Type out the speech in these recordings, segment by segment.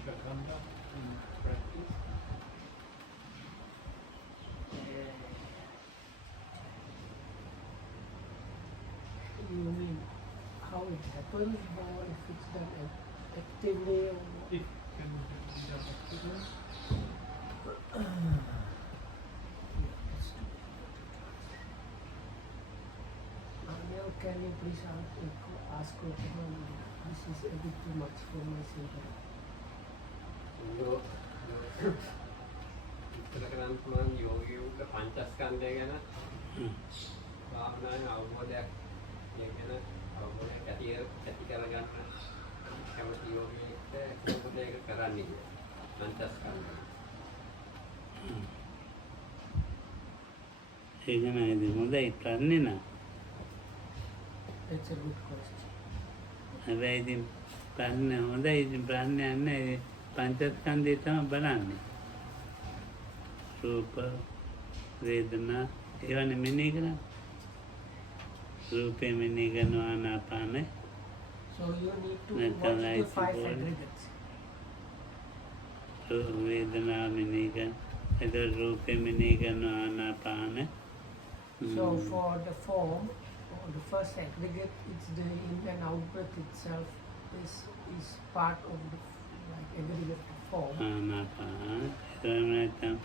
ashwagandha in practice? You mean how it happens or if it's done actively or what? It can be done actively. Now can you please ask Otaman? This is a bit too much for my symptom. විස්තර කරන්න පුළුවන් යෝගියුගේ පංචස්කන්ධය ගැන භාවනාවේ අවබෝධයක් කියන අවබෝධයක් ඇති කරගන්න කැමති යෝගියෙක්ට කොහොමද ඒක කරන්නේ පංචස්කන්ධය ඒක නේද හොඳයි කරන්නේ නා That's a good question. හැබැයි ඉතින් ප්‍රශ්න හොඳයි ඉතින් ප්‍රශ්නයක් නැහැ පංචස්කන්ධය තමයි බලන්නේ රූප වේදනා ඒවනේ මෙනෙහි කරන්නේ රූපේ මෙනෙහි කරනවා ආනාපානේ So you need to That's watch the right, 5 boy. aggregates. වේදනා මෙනෙහි කරන එතකොට රූපේ මෙනෙහි කරනවා ආනාපානේ So for the form, or the first aggregate, it's the in and out breath itself is part of the like aggregate form. ආනාපාන ඒකම නැත්නම්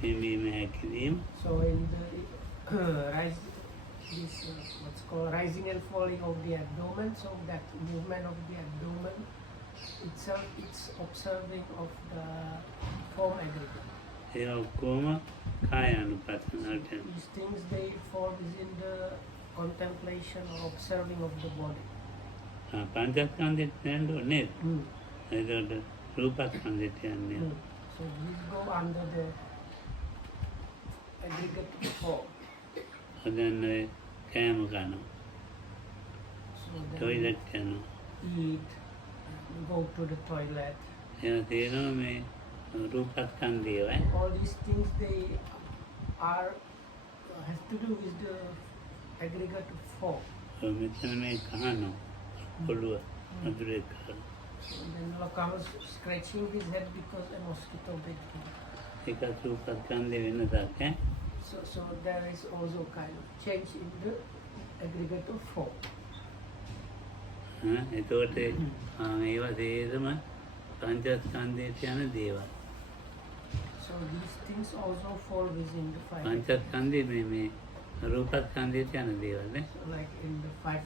පිම්බීම හැකිලිම So in the rise, this what's called rising and falling of the abdomen. So that movement of the abdomen itself, it's observing of the form aggregate. ඒ ඔක්කොම කායානුපස්සනාවට යනවා. These things they fall within the contemplation or observing of the body. පංචස්කන්ධෙත් යන්න ඕනේ නේද? එතකොට රූපස්කන්ධෙත් යන්නේ. So these go under the aggregate form. දැන් ඔය කෑම කනවා. So then ටොයිලට් යනවා. eat, go to the toilet. එහෙනම් තේරෙනවා මේ රූපස්කන්ධය වේ. All these things they are has to do with the aggregate form. මෙතන මේ කහනවා. පොළුව මధుරේ කරනවා. And then Lokam was scratching his head because a mosquito bit him. ඒක රූපස්කන්ධය වෙනසක් ඈ. So there is also kind of change in the aggregate of form. එතකොට ඒවා තේරම පංචස්කන්ධයට යන දේවල්. So these things also fall within the 5. පංචස්කන්ධය මේ රූපස්කන්ධයට යන දේවල් නේ. So like in the 5,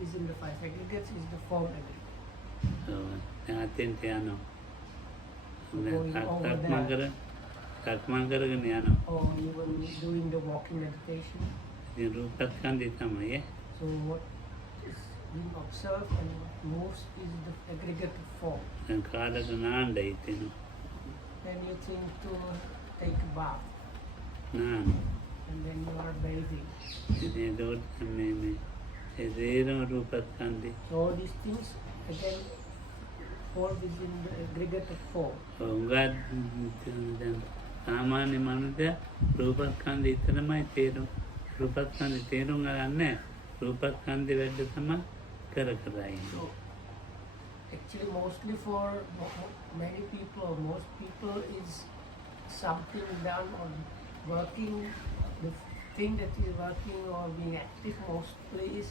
within the 5 aggregates is the form aggregate. දැන් අතෙන්ට යනවා. Going සක්මන් කරගෙන යනවා. Or even doing the walking meditation. ඉතින් රූපස්කන්ධය තමයි ඈ. So what is being observed and what moves is the aggregate form. දැන් කාලක නාන්න හිතෙනවා. Then you think to take a bath නාන්න. and then you are bathing. ඉතින් ඒකට මේ ඒ දේරම රූපස්කන්ධය. So all these things again fall within the aggregate form. උංගා දැන් සාමාන්‍ය මනුස්සයා රූපස්කන්ධය විතරමයි තේරුම් රූපස්කන්ධය තේරුම් ගන්නෑ රූපස්කන්ධය වැඩ තමයි කර කර ඉන්නේ. So actually mostly for many people or most people is something done or working, the thing that is working or being active mostly is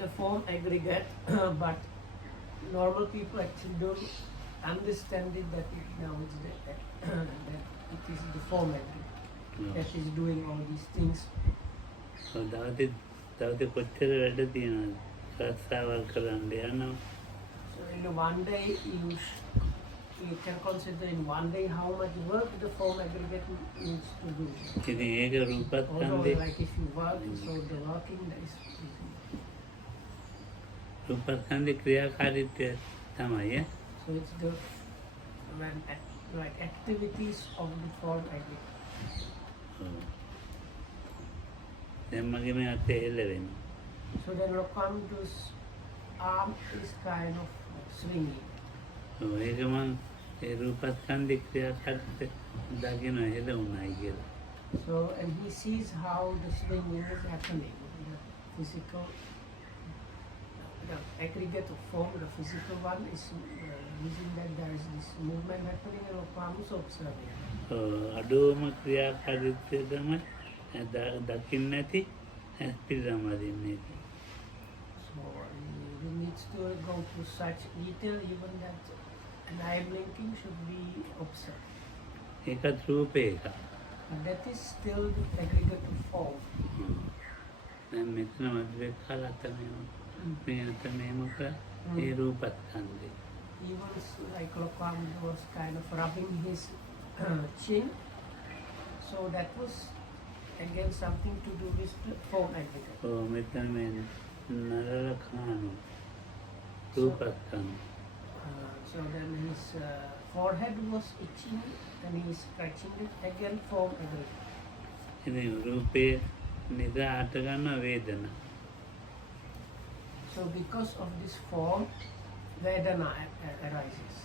the form aggregate but normal people actually don't understand it that it now is that it is the form aggregate that is doing all these things. දවසේ කොච්චර වැඩ තියෙනවද? රස්සාවල් කරන්න යනවා. So in one day you can consider in one day how much work the form aggregate needs to do. ඉතින් ඒක Also රූපස්කන්ධය like if you work, so the working is රූපස්කන්ධය ක්‍රියාකාරීත්වය තමයි ඈ. so it's the like activities of the form aggregate. දැන් මගේ මේ අතේ එල්ලෙන්නේ. So then Lokam's arm is kind of swinging. ඒක මං ඒ රූපස්කන්ධය ක්‍රියාකාරීත්වය දකින්න හෙළ උනායි කියලා. So and he sees how the swinging is happening, the physical. Yeah. aggregate of form, the physical one is within that there is this movement happening and Occam is observing. අඩුවම ක්‍රියාකාරීත්වය තමයි දකින්න නැති ඇස් පිරමදින්නේ. So you need to go to such detail even that an eye blinking should be observed. ඒකත් රූපේ එකක්. But that is still the aggregate of form. දැන් මෙතන මధుරේ කාලත මේ අත මේම කර ඒ රූපස්කන්ධේ. Even like Lokam was kind of rubbing his chin. So that was again something to do with the form aggregate. මෙතන මේ නරල කානු රූපස්කන්ධ. So then his forehead was itching and he is scratching it again form aggregate. ඉතින් රූපේ නිදා හට ගන්න වේදනා. So because of this form, Vedana arises.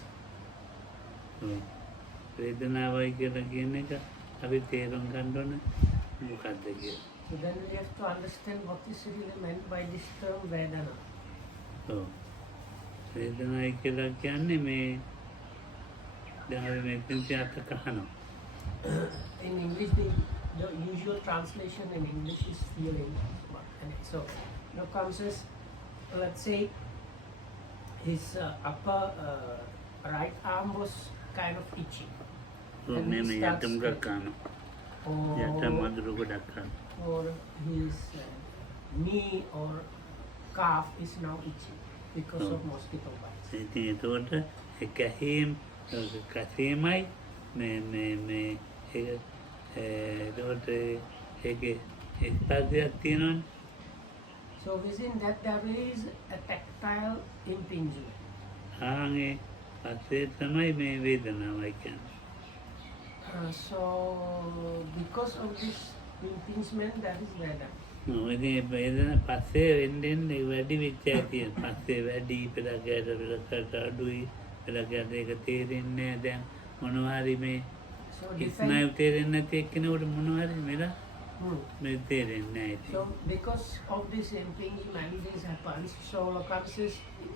වේදනාවයි කියලා කියන එක අපි තේරුම් ගන්න ඕනේ මොකක්ද කියලා. So then we have to understand what is really meant by this term Vedana. ඔව්. වේදනාවයි කියලා කියන්නේ මේ දැන් අපි මෙතෙන්දී අත කහනවා. In English, the usual translation in English is feeling. So now comes as, let's say, his upper right arm was kind of itching. And මේ he මේ starts යටම scratching. ගන්න. යට මදුරු ගොඩක් ගන්න. Or his knee or calf is now itching because of mosquito bites. ඉතින් එතකොට ඒ කැසීමයි මේ එතකොට ඒකේ ස්පර්ශයක් තියෙනවනේ. So within that there is a tactile impingement. ආන්ගේ පස්සේ තමයි මේ වේදනාවයි කියන්නේ. So because of this impingement, that is Vedana. ඉතින් වේදනා පස්සේ වෙන්නේ වැඩි විචය තියෙන. පස්සේ වැඩි පෙරකට අඩුයි පෙරකට ඒක තේරෙන්නේ නැහැ. දැන් මොනවා හරි මේ So ඉස්නායු තේරෙන්නේ නැති එක්කෙනෙකුට මොනවා හරි මෙලා Hmm. මේ තේරෙන්නේ නැහැ ඉතින්. So because of this impingement, this happens. So occurrences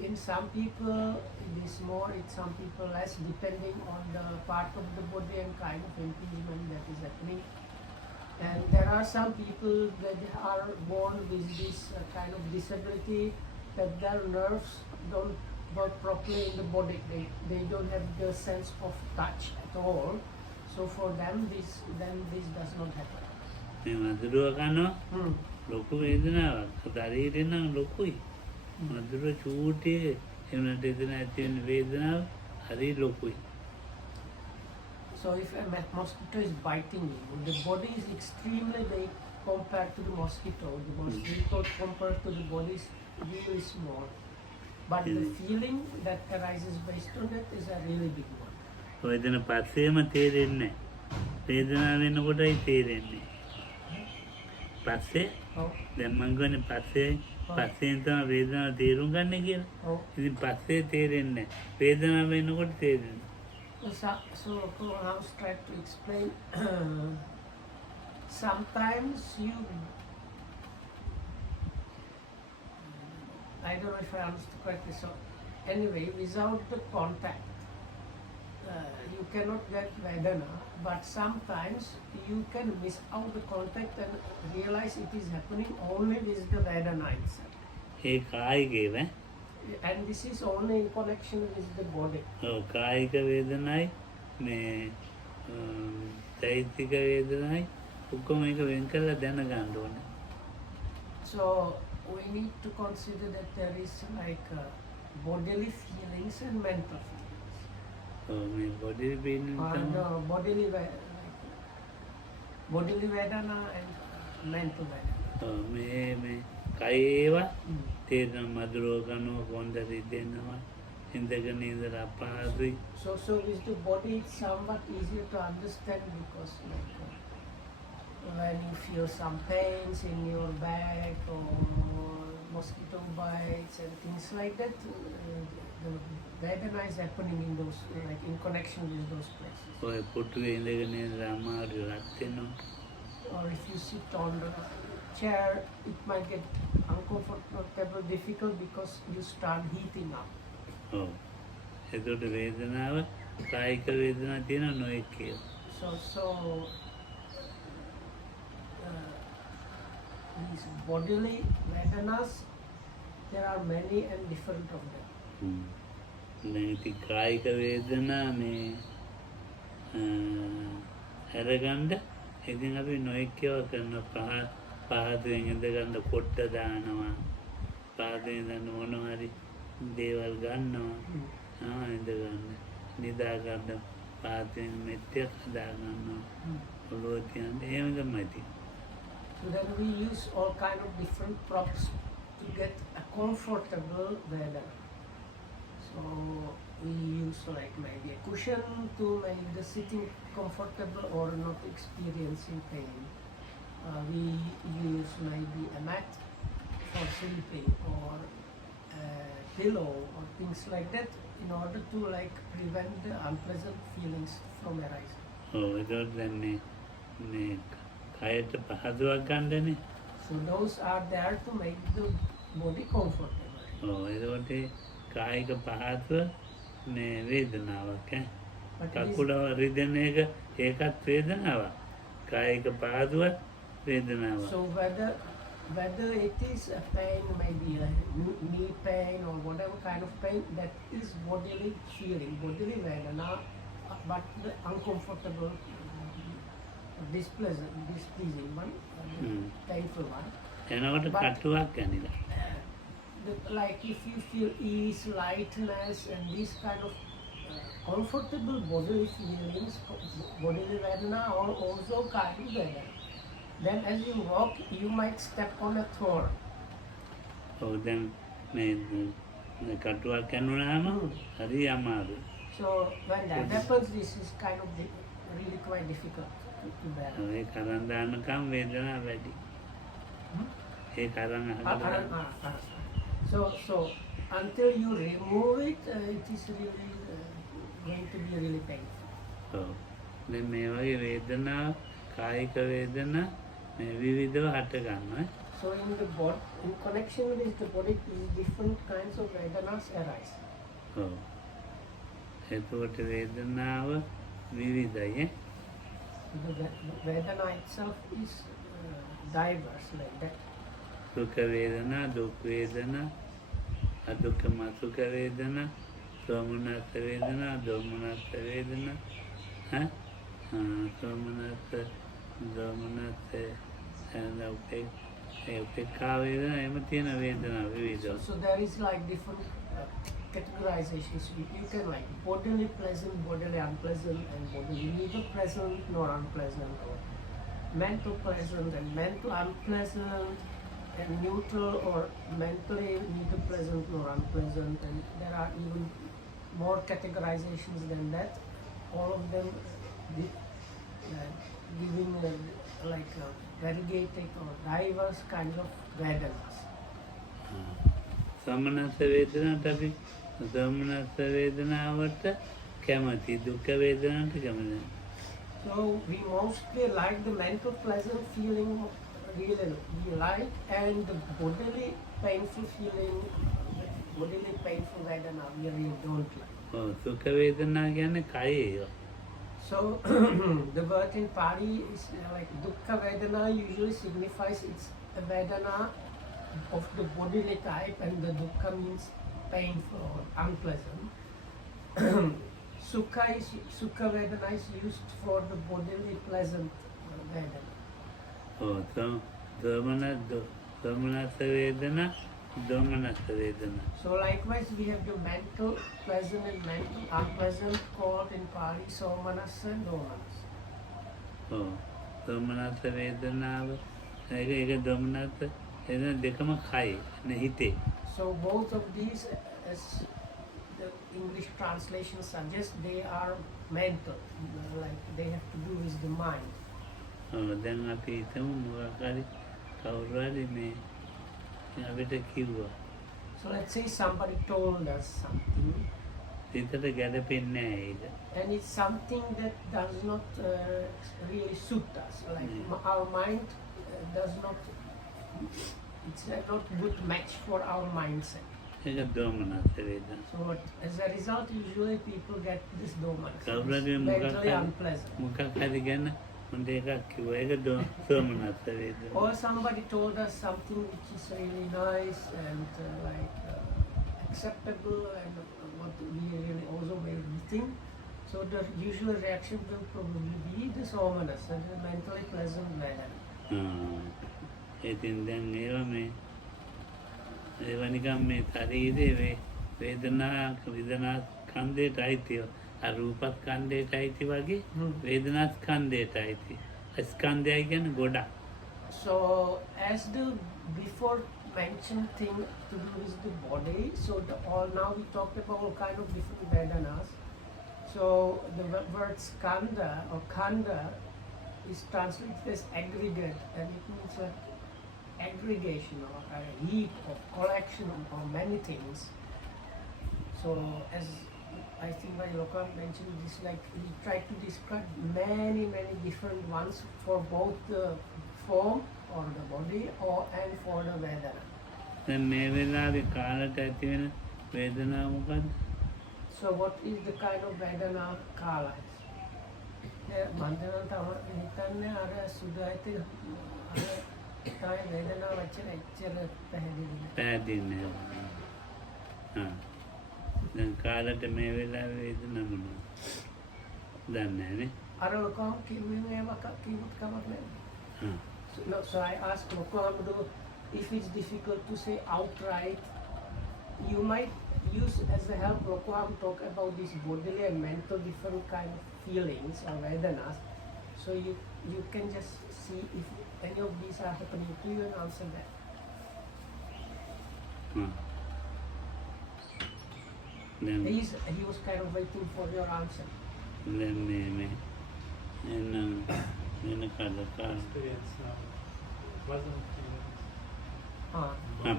in some people it is more, in some people less, depending on the part of the body and kind of impingement that is happening. And there are some people that are born with this kind of disability that their nerves don't work properly in the body. They don't have the sense of touch at all. So for them, this does not happen. මේ මధుරව කනවා Hmm. ලොකු වේදනාවක්. ශරීරේ නම් ලොකුයි. මధుර චූටි එවනට එතන ඇති වෙන වේදනාව හරි ලොකුයි. So if a mosquito is biting you, the body is extremely big compared to the mosquito. The mosquito compared to the body is really small. But the feeling that arises based on that is a really big one. වේදන පස්සේම තේරෙන්නේ නැහැ. වේදනාව වෙනකොටයි තේරෙන්නේ. පස්සේ Oh, දැන් මං කියන්නේ පස්සෙන් තමයි වේදනාව තේරුම් ගන්න කියලා. oh. ඉතින් පස්සේ තේරෙන්නේ නැහැ. වේදනාව වෙනකොට තේරෙන්නේ. So I was trying to explain. Sometimes I don't know if I understood correctly. So anyway, without the contact, you cannot get Vedana. But sometimes you can miss out the contact and realize it is happening only with the Vedana itself. A කායිකේව And this is only in connection with the body. කායික වේදනයි මේ චෛත්‍යික වේදනයි ඔක්කොම එක වෙන් කරලා දැනගන්න ඕනේ. So we need to consider that there is like bodily feelings and mental feelings. මේ body පේන Or the bodily Vedana and mental Vedana. මේ කයේවා තේරෙන මధుරව ගන්නවා කොන්ද රිදෙනවා ඉඳගෙන ඉඳලා අපහසුයි. So with the body it's somewhat easier to understand because like when you feel some pains in your back or mosquito bites and things like that, the Vedana is happening in those, like in connection with those places. ඔය පොට්ටුවේ ඉඳගෙන ඉඳලා අමාරු රත් වෙනවා. Or if you sit on the chair, it might get uncomfortable, difficult because you start heating up. ඔව්. එතකොට වේදනාව කායික වේදනා තියෙනවා නොයෙක් කියලා. So these bodily vedanas, there are many and different of them. දැන් ඉතින් කායික වේදනා මේ අරගන්න ඉතින් අපි නොයෙක් ඒවා කරනවා පහදෙන් ඉඳගන්න කොට්ට දානවා පහදෙන් ඉඳන් මොනවා හරි දේවල් ගන්නවා ඉඳගන්න නිදා ගන්න පහදෙන් මෙට්ටයක් හදා ගන්නවා ඔළුව තියන්න එහෙම තමයි තියෙන්නේ. So then we use all kind of different props to get a comfortable vedana. So we use like maybe a cushion to make the sitting comfortable or not experiencing pain. We use maybe a mat for sleeping or a pillow or things like that in order to like prevent the unpleasant feelings from arising. ඒකට දැන් මේ කයට පහදුවක් ගන්නනේ. So those are there to make the body comfortable. ඒකට කායික පහදුව මේ වේදනාවක් කකුල රිදෙන එක ඒකත් වේදනාවක්. කායික පහදුවත් වේදනාවක්. So whether it is a pain, maybe a knee pain or whatever kind of pain, that is bodily feeling, bodily vedana, but the uncomfortable, displeasing one, painful one. එනකොට කටුවක් ගැනිලා. Like if you feel ease, lightness and these kind of comfortable bodily feelings, bodily vedana or also kaya vedana. Then as you walk, you might step on a thorn. දැන් මේ කටුවක් ගැනුණාම හරි අමාරුයි. So when that happens, this is kind of really quite difficult to bear. ඒ කරන් දානකම් වේදනාව වැඩි. ඒ කරන් So until you remove it, it is really going to be really painful. දැන් මේ වගේ වේදනා කායික වේදනා මේ විවිධව හට ගන්නවා. So in the body, in connection with the body, different kinds of vedanas arise. එතකොට වේදනාව විවිධයි. The vedana itself is diverse like that. සුඛ වේදනා, දුක් වේදනා, අදුක්ඛම සුඛ වේදනා, සෝමනස්ස වේදනා, දෝමනස්ස වේදනා, සෝමනස්ස, දෝමනස්ස, උපේක්ඛා වේදනා, එහෙම තියෙන වේදනා විවිධ. So there is like different categorizations. You can like bodily pleasant, bodily unpleasant, and bodily neither pleasant nor unpleasant, or mental pleasant and mental unpleasant, and neutral or mentally neither pleasant nor unpleasant, and there are even more categorizations than that. All of them giving like variegated or diverse kinds of vedanas. සමනස්ස වේදනාවට අපි සමනස්ස වේදනාවට කැමති දුක්ඛ වේදනාවට කැමති. So we mostly like the mental pleasant feeling, really we like, and the bodily painful feeling, bodily painful vedana we really don't like. සුඛ වේදනා කියන්නේ කයේ. So the word in Pali is like dukkha vedana usually signifies it's a vedana of the bodily type, and the dukkha means painful or unpleasant. Sukha vedana is used for the bodily pleasant vedana. දෝමනස්ස වේදනා, දෝමනස්ස වේදනා. So likewise we have the mental pleasant and mental unpleasant called in Pali somanassa and domanassa. දෝමනස්ස වේදනාව ඒක දෝමනස්ස එන දෙකම කයි නැහිතේ. So both of these, as the English translation suggests, they are mental, like they have to do with the mind. දැන් අපි හිතමු මොකක් හරි කවුරු හරි මේ අපිට කිව්වා. So let's say somebody told us something, හිතට ගැලපෙන්නේ නැහැ ඒක. and it's something that does not really suit us, like our mind does not it's not good match for our mindset. ඒක දෝමනස් වේදනා. So as a result, usually people get this dominance. කවුරුහරි It's මොකක් mentally හරි unpleasant. මොකක් හරි ගැන හොඳ එකක් කිව්වා. ඒක දෝමනස් වේදනා. Or somebody told us something which is really nice and acceptable and what we really also made we think. So the usual reaction will probably be the somanus and the mentally pleasant manner. ඉතින් දැන් ඒවා ඒවා නිකන් මේ ශරීරයේ වේදනා ස්කන්ධයට අයිතිව අරූපත් ස්කන්ධයට අයිති වගේ වේදනා ස්කන්ධයට අයිති. ස්කන්ධය කියන්නේ ගොඩක්. So as the before mentioned thing to do with the body, so all now we talked about all kind of different vedanas. So the word skanda or kanda is translated as aggregate, and it means like aggregation or a heap of collection of many things. So as I think my Lokam mentioned this, like he tried to describe many different ones for both the form or the body or and for the Vedana. දැන් මේ වෙලාවේ කාලට ඇති වෙන වේදනාව මොකද්ද? So what is the kind of Vedana Kala? මන්දන තමයි හිතන්නේ අර සුදායිත අර තමයි වේදනාව වචන එච්චර පැහැදිලි දැන් කාලට මේ වෙලාවේ වේදනාව මොනවද? දන්නේ නැනේ. අර ලොකම් කිව්වේ කිව්වත් කමක් නැහැ. So I asked Lokamdo if it's difficult to say outright, you might use as a help Lokam talk about this bodily and mental different kind of feelings or vedanas. So you can just see if any of these are happening to you and answer that. He was kind of waiting for your answer. Experience now. Pleasant feelings.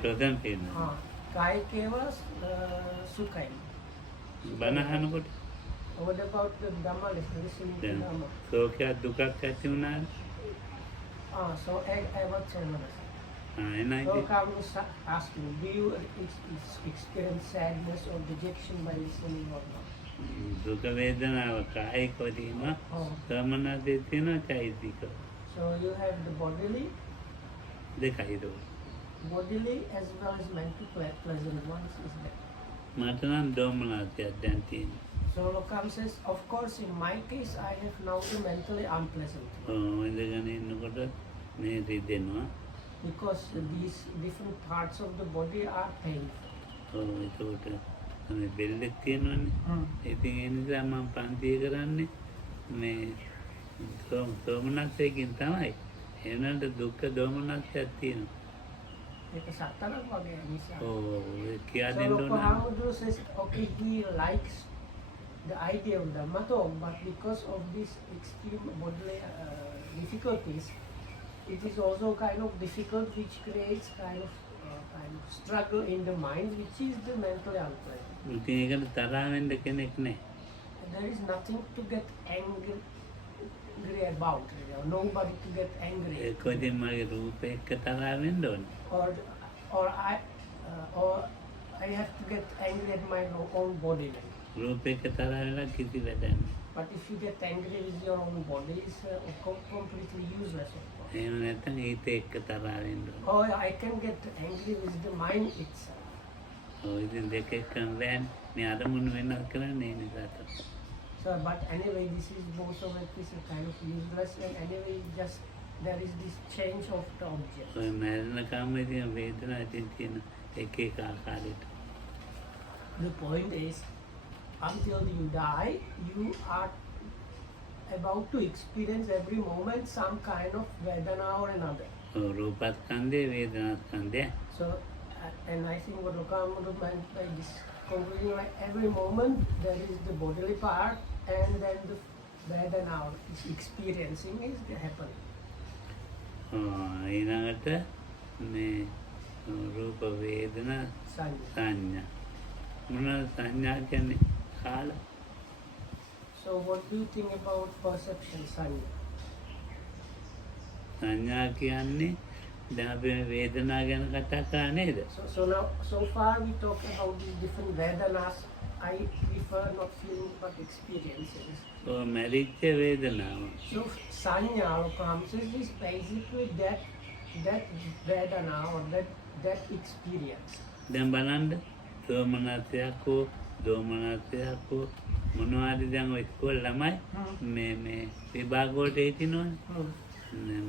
ප්‍රධාන feeling. කායිකේව සුඛයි. බනහනකොට What about the Dhamma listening to දැන් Dhamma? සෝකයක් දුකක් ඇති වුණාද? So I was saying, එහෙනම් so come ask you, do you experience sadness or dejection by listening or not? දුක වේදනාව කායිකව තියෙනවා සමනසේ තියෙනවා චෛතසික So you have the bodily as well as mental pleasant ones is there. මට නම් දෝමනසයක් දැන් තියෙනවා. So Lokam says, of course in my case I have now the mentally unpleasant. ඉඳගෙන ඉන්නකොට මේ රිදෙනවා. Because these different parts of the body are painful. ඒකට මේ බෙල්ලෙක් තියෙනවනේ. ඉතින් ඒ නිසා මම පන්තිය කරන්නේ මේ දෝමනසයෙන් තමයි. එනට දුක්ඛ දෝමනසයක් තියෙනවා. ඒක සතරක් වගේ නිසා. කියා So දෙන්න ඕන. Lokamdo says, okay, he likes the idea of Dhamma talk, but because of these extreme bodily difficulties, it is also kind of difficult, which creates kind of struggle in the mind, which is the mentally unpleasant. ඉතින් ඒකට තරහ වෙන්න කෙනෙක් නැහැ. There is nothing to get angry about, or nobody to get angry. ඒකෙන් මගේ රූපේ එක්ක තරහ වෙන්න ඕනේ. Or I have to get angry at my own body. රූපේ එක්ක තරහ වෙලා කිසි වැඩක් නැහැ. But if you get angry with your own body, it's completely useless. Of course. එහෙම නැත්නම් හිතේ එක්ක තරහ වෙන්න ඕනේ. Or I can get angry with the mind itself. ඉතින් දෙක එක්කම බෑනේ. මේ අරමුණු වෙනස් කරන්නේ ඒ නිසා තමයි. So, but anyway, this is most of it is a kind of useless, and anyway, just there is this change of the object. ඔය මරණකම් ඉතින් වේදනාව ඉතින් තියෙන එක එක ආකාරයට. The point is, until you die, you are about to experience every moment some kind of vedana or another. රූපස්කන්ධය වේදනාස්කන්ධය. So, and I think what Lokamdo meant by this conclusion, like every moment there is the bodily part, and then the vedana is experiencing is happening. ඊළඟට මේ රූප වේදනා සංඥා. මොනවාද සංඥා කියන්නේ? කාල. So what do you think about perception, Sanya? සංඥා කියන්නේ දැන් අපි වේදනා ගැන කතා කරා නේද? So now, so far we talk about these different Vedanas. I prefer not feeling but experiences. ඔය මැරිච්ච වේදනාව. So Sanya or Kamsis is basically that Vedana or that experience. දැන් බලන්න සෝමනස්යක් හෝ දෝමනස්යක් හෝ මොනවාරි දැන් ඔය ඉස්කෝල ළමයි මේ විභාග වලට හිටිනවනේ.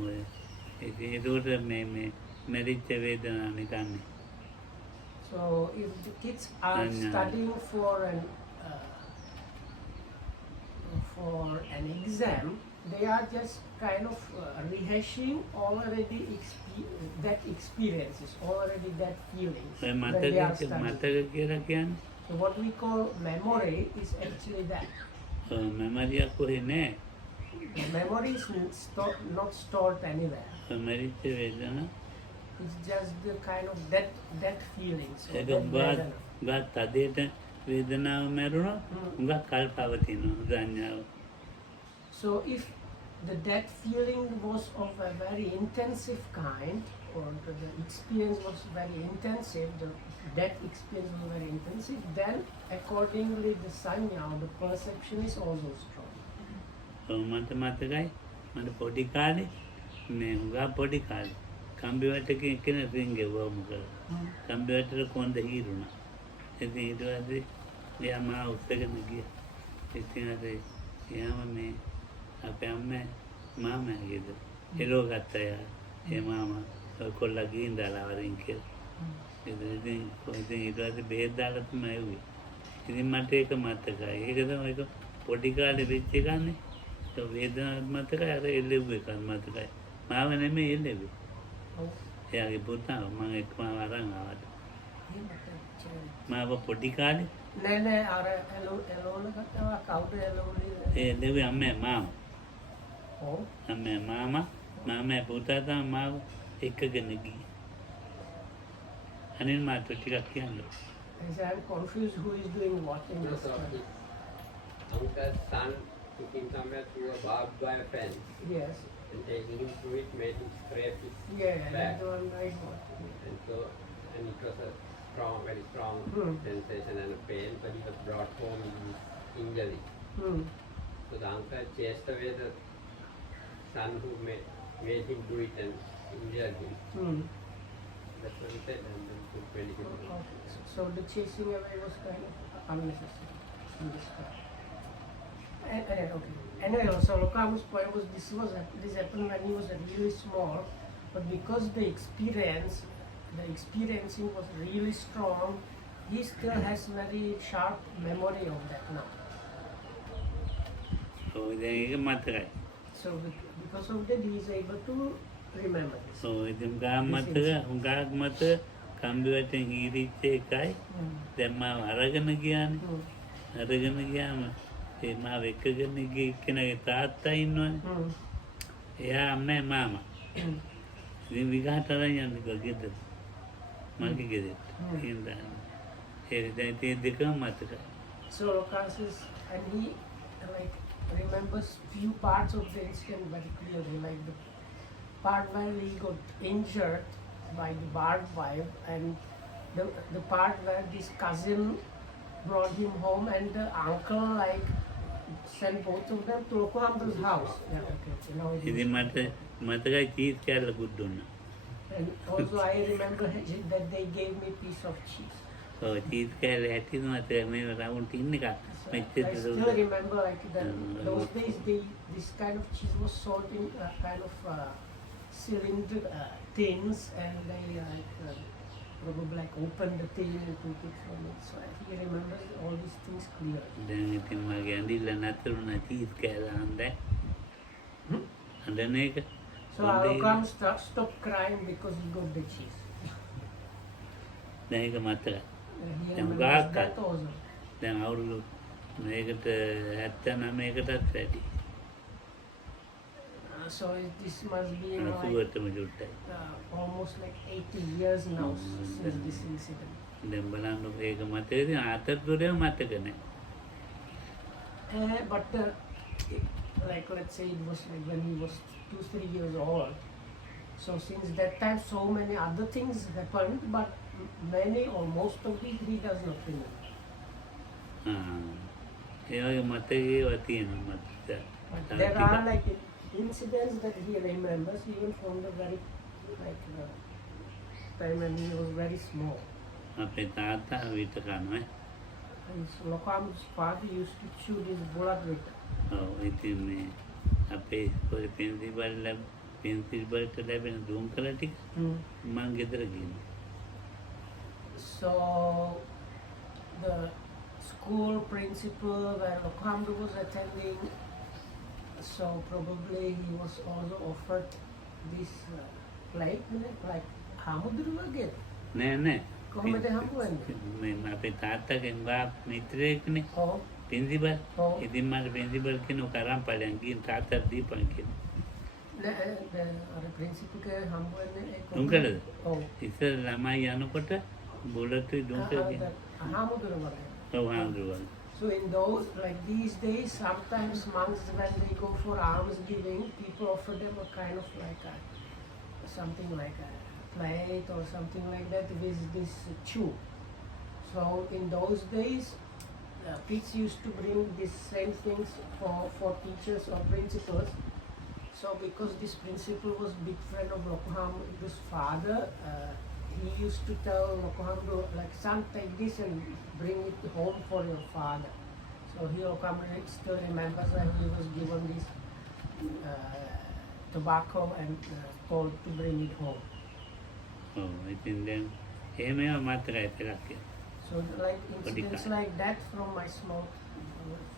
ඔය ඒකට මේ මැරිච්ච වේදනාව නිකන්නේ. So if the kids are studying for an exam, they are just kind of rehashing already that experiences, already that feelings ඔය when they are මතක studying. කියලා කියන්නේ So what we call memory is actually that. මෙමරියක් කොහෙ නෑ. The memory is not stored anywhere. මැරිච්ච වේදනාව It's just the kind of that feelings. Or ඒක that Vedana. ගත් තදයට වේදනාව මැරුණොත් උඟක් කල් පවතිනවා සංඥාව. So if the death feeling was of a very intensive kind, or the experience was very intensive, the death experience was very intensive, then accordingly the sanya or the perception is also strong. මට මතකයි මට පොඩි කාලේ මේ උඟා පොඩි කාලේ කම්බිවටක කෙනෙක් රින් ගෙවුවම කරා. කම්බිවටට කොන්ද හීරුණා. ඉතින් ඊට පස්සේ එයා මාව උස්සගෙන ගියා. ඉතින් අර එයාම මේ අපේ අම්මා මාමා ගෙදර එළෝ ගත්තා යා. ඒ මාමා කොල්ලා ගිහින් දාලා වරින් කියලා. ඉතින් ඊට පස්සේ බෙහෙත් දාලා තමයි එව්වේ. ඉතින් මට ඒක මතකයි. ඒක තමයි ඒක පොඩි කාලේ වෙච්ච එකනේ. ඒ වේදනාවක් මතකයි අර එළෙව්ව එකක් මතකයි. මාව නෙමෙයි එළෙව්වේ. එයාගේ පුතා මම එක්කම අරන් ආවට. මාව පොඩි කාලේ නෑ අර එළවල කතාව කවුද එළවලේ? ඒ එළෙව්වේ අම්මේ මාමා. ඔව්. අම්මේ මාමා පුතා තමයි මාව එක්කගෙන ගියේ. අනිත් මාත් ටිකක් කියන්න. I'm confused who is doing what in No, this so story. uncle's son looking somewhere through a barbed wire fence Yes. and taking him through it, made him scrape his Yeah, back. that's the one I got. And so, and it was a strong, very strong sensation and a pain, but he was brought home with his injury. So the uncle chased away the son who made him do it and injured him. That's what he said, and then took 20 kilometers. Okay. So the chasing away was kind of unnecessary in this part. Okay. Anyway, so Lokamu's point was this happened when he was really small, but because the experiencing was really strong, he still has very sharp memory of that now. ඔව් දැන් ඒක මතකයි. So because of that, he is able to remember this. ඔව් ඉතින් උඟාක් මත කම්බිවටෙන් හීරිච්ච එකයි දැන් මාව අරගෙන ගියානේ. අරගෙන ගියාම ඒ මාව එක්කගෙන ගිය කෙනාගේ තාත්තා ඉන්නවනේ. එයා අම්මේ මාමා. ඉතින් විගහට අරන් යන්නේ ගෙදර. මගේ ගෙදර. ඉඳන් ඒ දැන් දෙකම මතකයි. So Lokas is, and he like remembers few parts of the incident very clearly, like the part where he got injured by the barbed wire, and the part where this cousin brought him home and the uncle like sent both of them to Lokoham's house. Yeah, okay. Now it is. ඉතින් මට මතකයි cheese කෑල්ලකුත් දුන්නා. And also I remember that they gave me piece of cheese. ඔව් cheese කෑල්ල හැටිද මතකයි මේ round tin එකක්. I still remember like those days this kind of cheese was sold in kind of cylinder tins, and they probably like opened the tin and took it from it. So he remembers all these things clearly. දැන් ඉතින් මගේ ඇඳිල්ල නතරුණා cheese කෑල්ල හන්දෑ. හඳන එක. So Alokam stopped crying because he got the cheese. දැන් ඒක මතකයි. He Then remembers God that also. දැන් අවුරුදු මේකට 79කටත් වැඩි. So this must be like අසුවටම ජුට්ටයි. almost like 80 years now since this incident. දැන් බලන්නකො ඒක මතකද ආතරතුරේ මතක නැහැ. But like let's say it was like when he was 2-3 years old. So since that time, so many other things happened, but many or most of it he does not remember. ඒ වගේ මතක ඒවා තියෙනවා මතක. But there are like incidents that he remembers even from the very like time when he was very small. අපේ තාත්තා විත කනවා. His Lokam's father used to shoot his bullet with it. ඔව් ඉතින් මේ අපේ ඉස්කෝලේ පින්සිපල්ට ලැබෙන දුම්කල ටික මං ගෙදර ගිහින්. So the school principal where Lokamdu was attending, so probably he was also offered this plate, like Hamudru again. නෑ නෑ. කොහොමද හම්බ වෙන්නේ? මේ අපේ තාත්තගෙන් වා මිත්‍රයෙක්නේ. ඔව්. පින්සිපල්. ඔව්. ඉතින් මට පින්සිපල් කියන කරන් පලයන් ගිහින් තාත්තට දීපන් කියලා. අර ප්‍රින්සිපල් ගේ හම්බ වෙන්නේ ඒ දුම්කලද? ඔව්. ඉතින් ළමයි යනකොට බුලට් දුම්කල කියන. Hamudru වගේ. ඔව් හාමුදුරුවෝ. So in those, like these days, sometimes monks when they go for alms giving, people offer them a kind of like something like a plate or something like that with this chew. So in those days, kids used to bring these same things for teachers or principals. So because this principal was big friend of Lokoham's father, he used to tell Lokohamdu, like, son, take this and bring it home for your father. So he still remembers that he was given this tobacco and told to bring it home. ඔව් ඉතින් දැන් එහෙම ඒවා මතකයි පෙරක්. So like incidents like that from my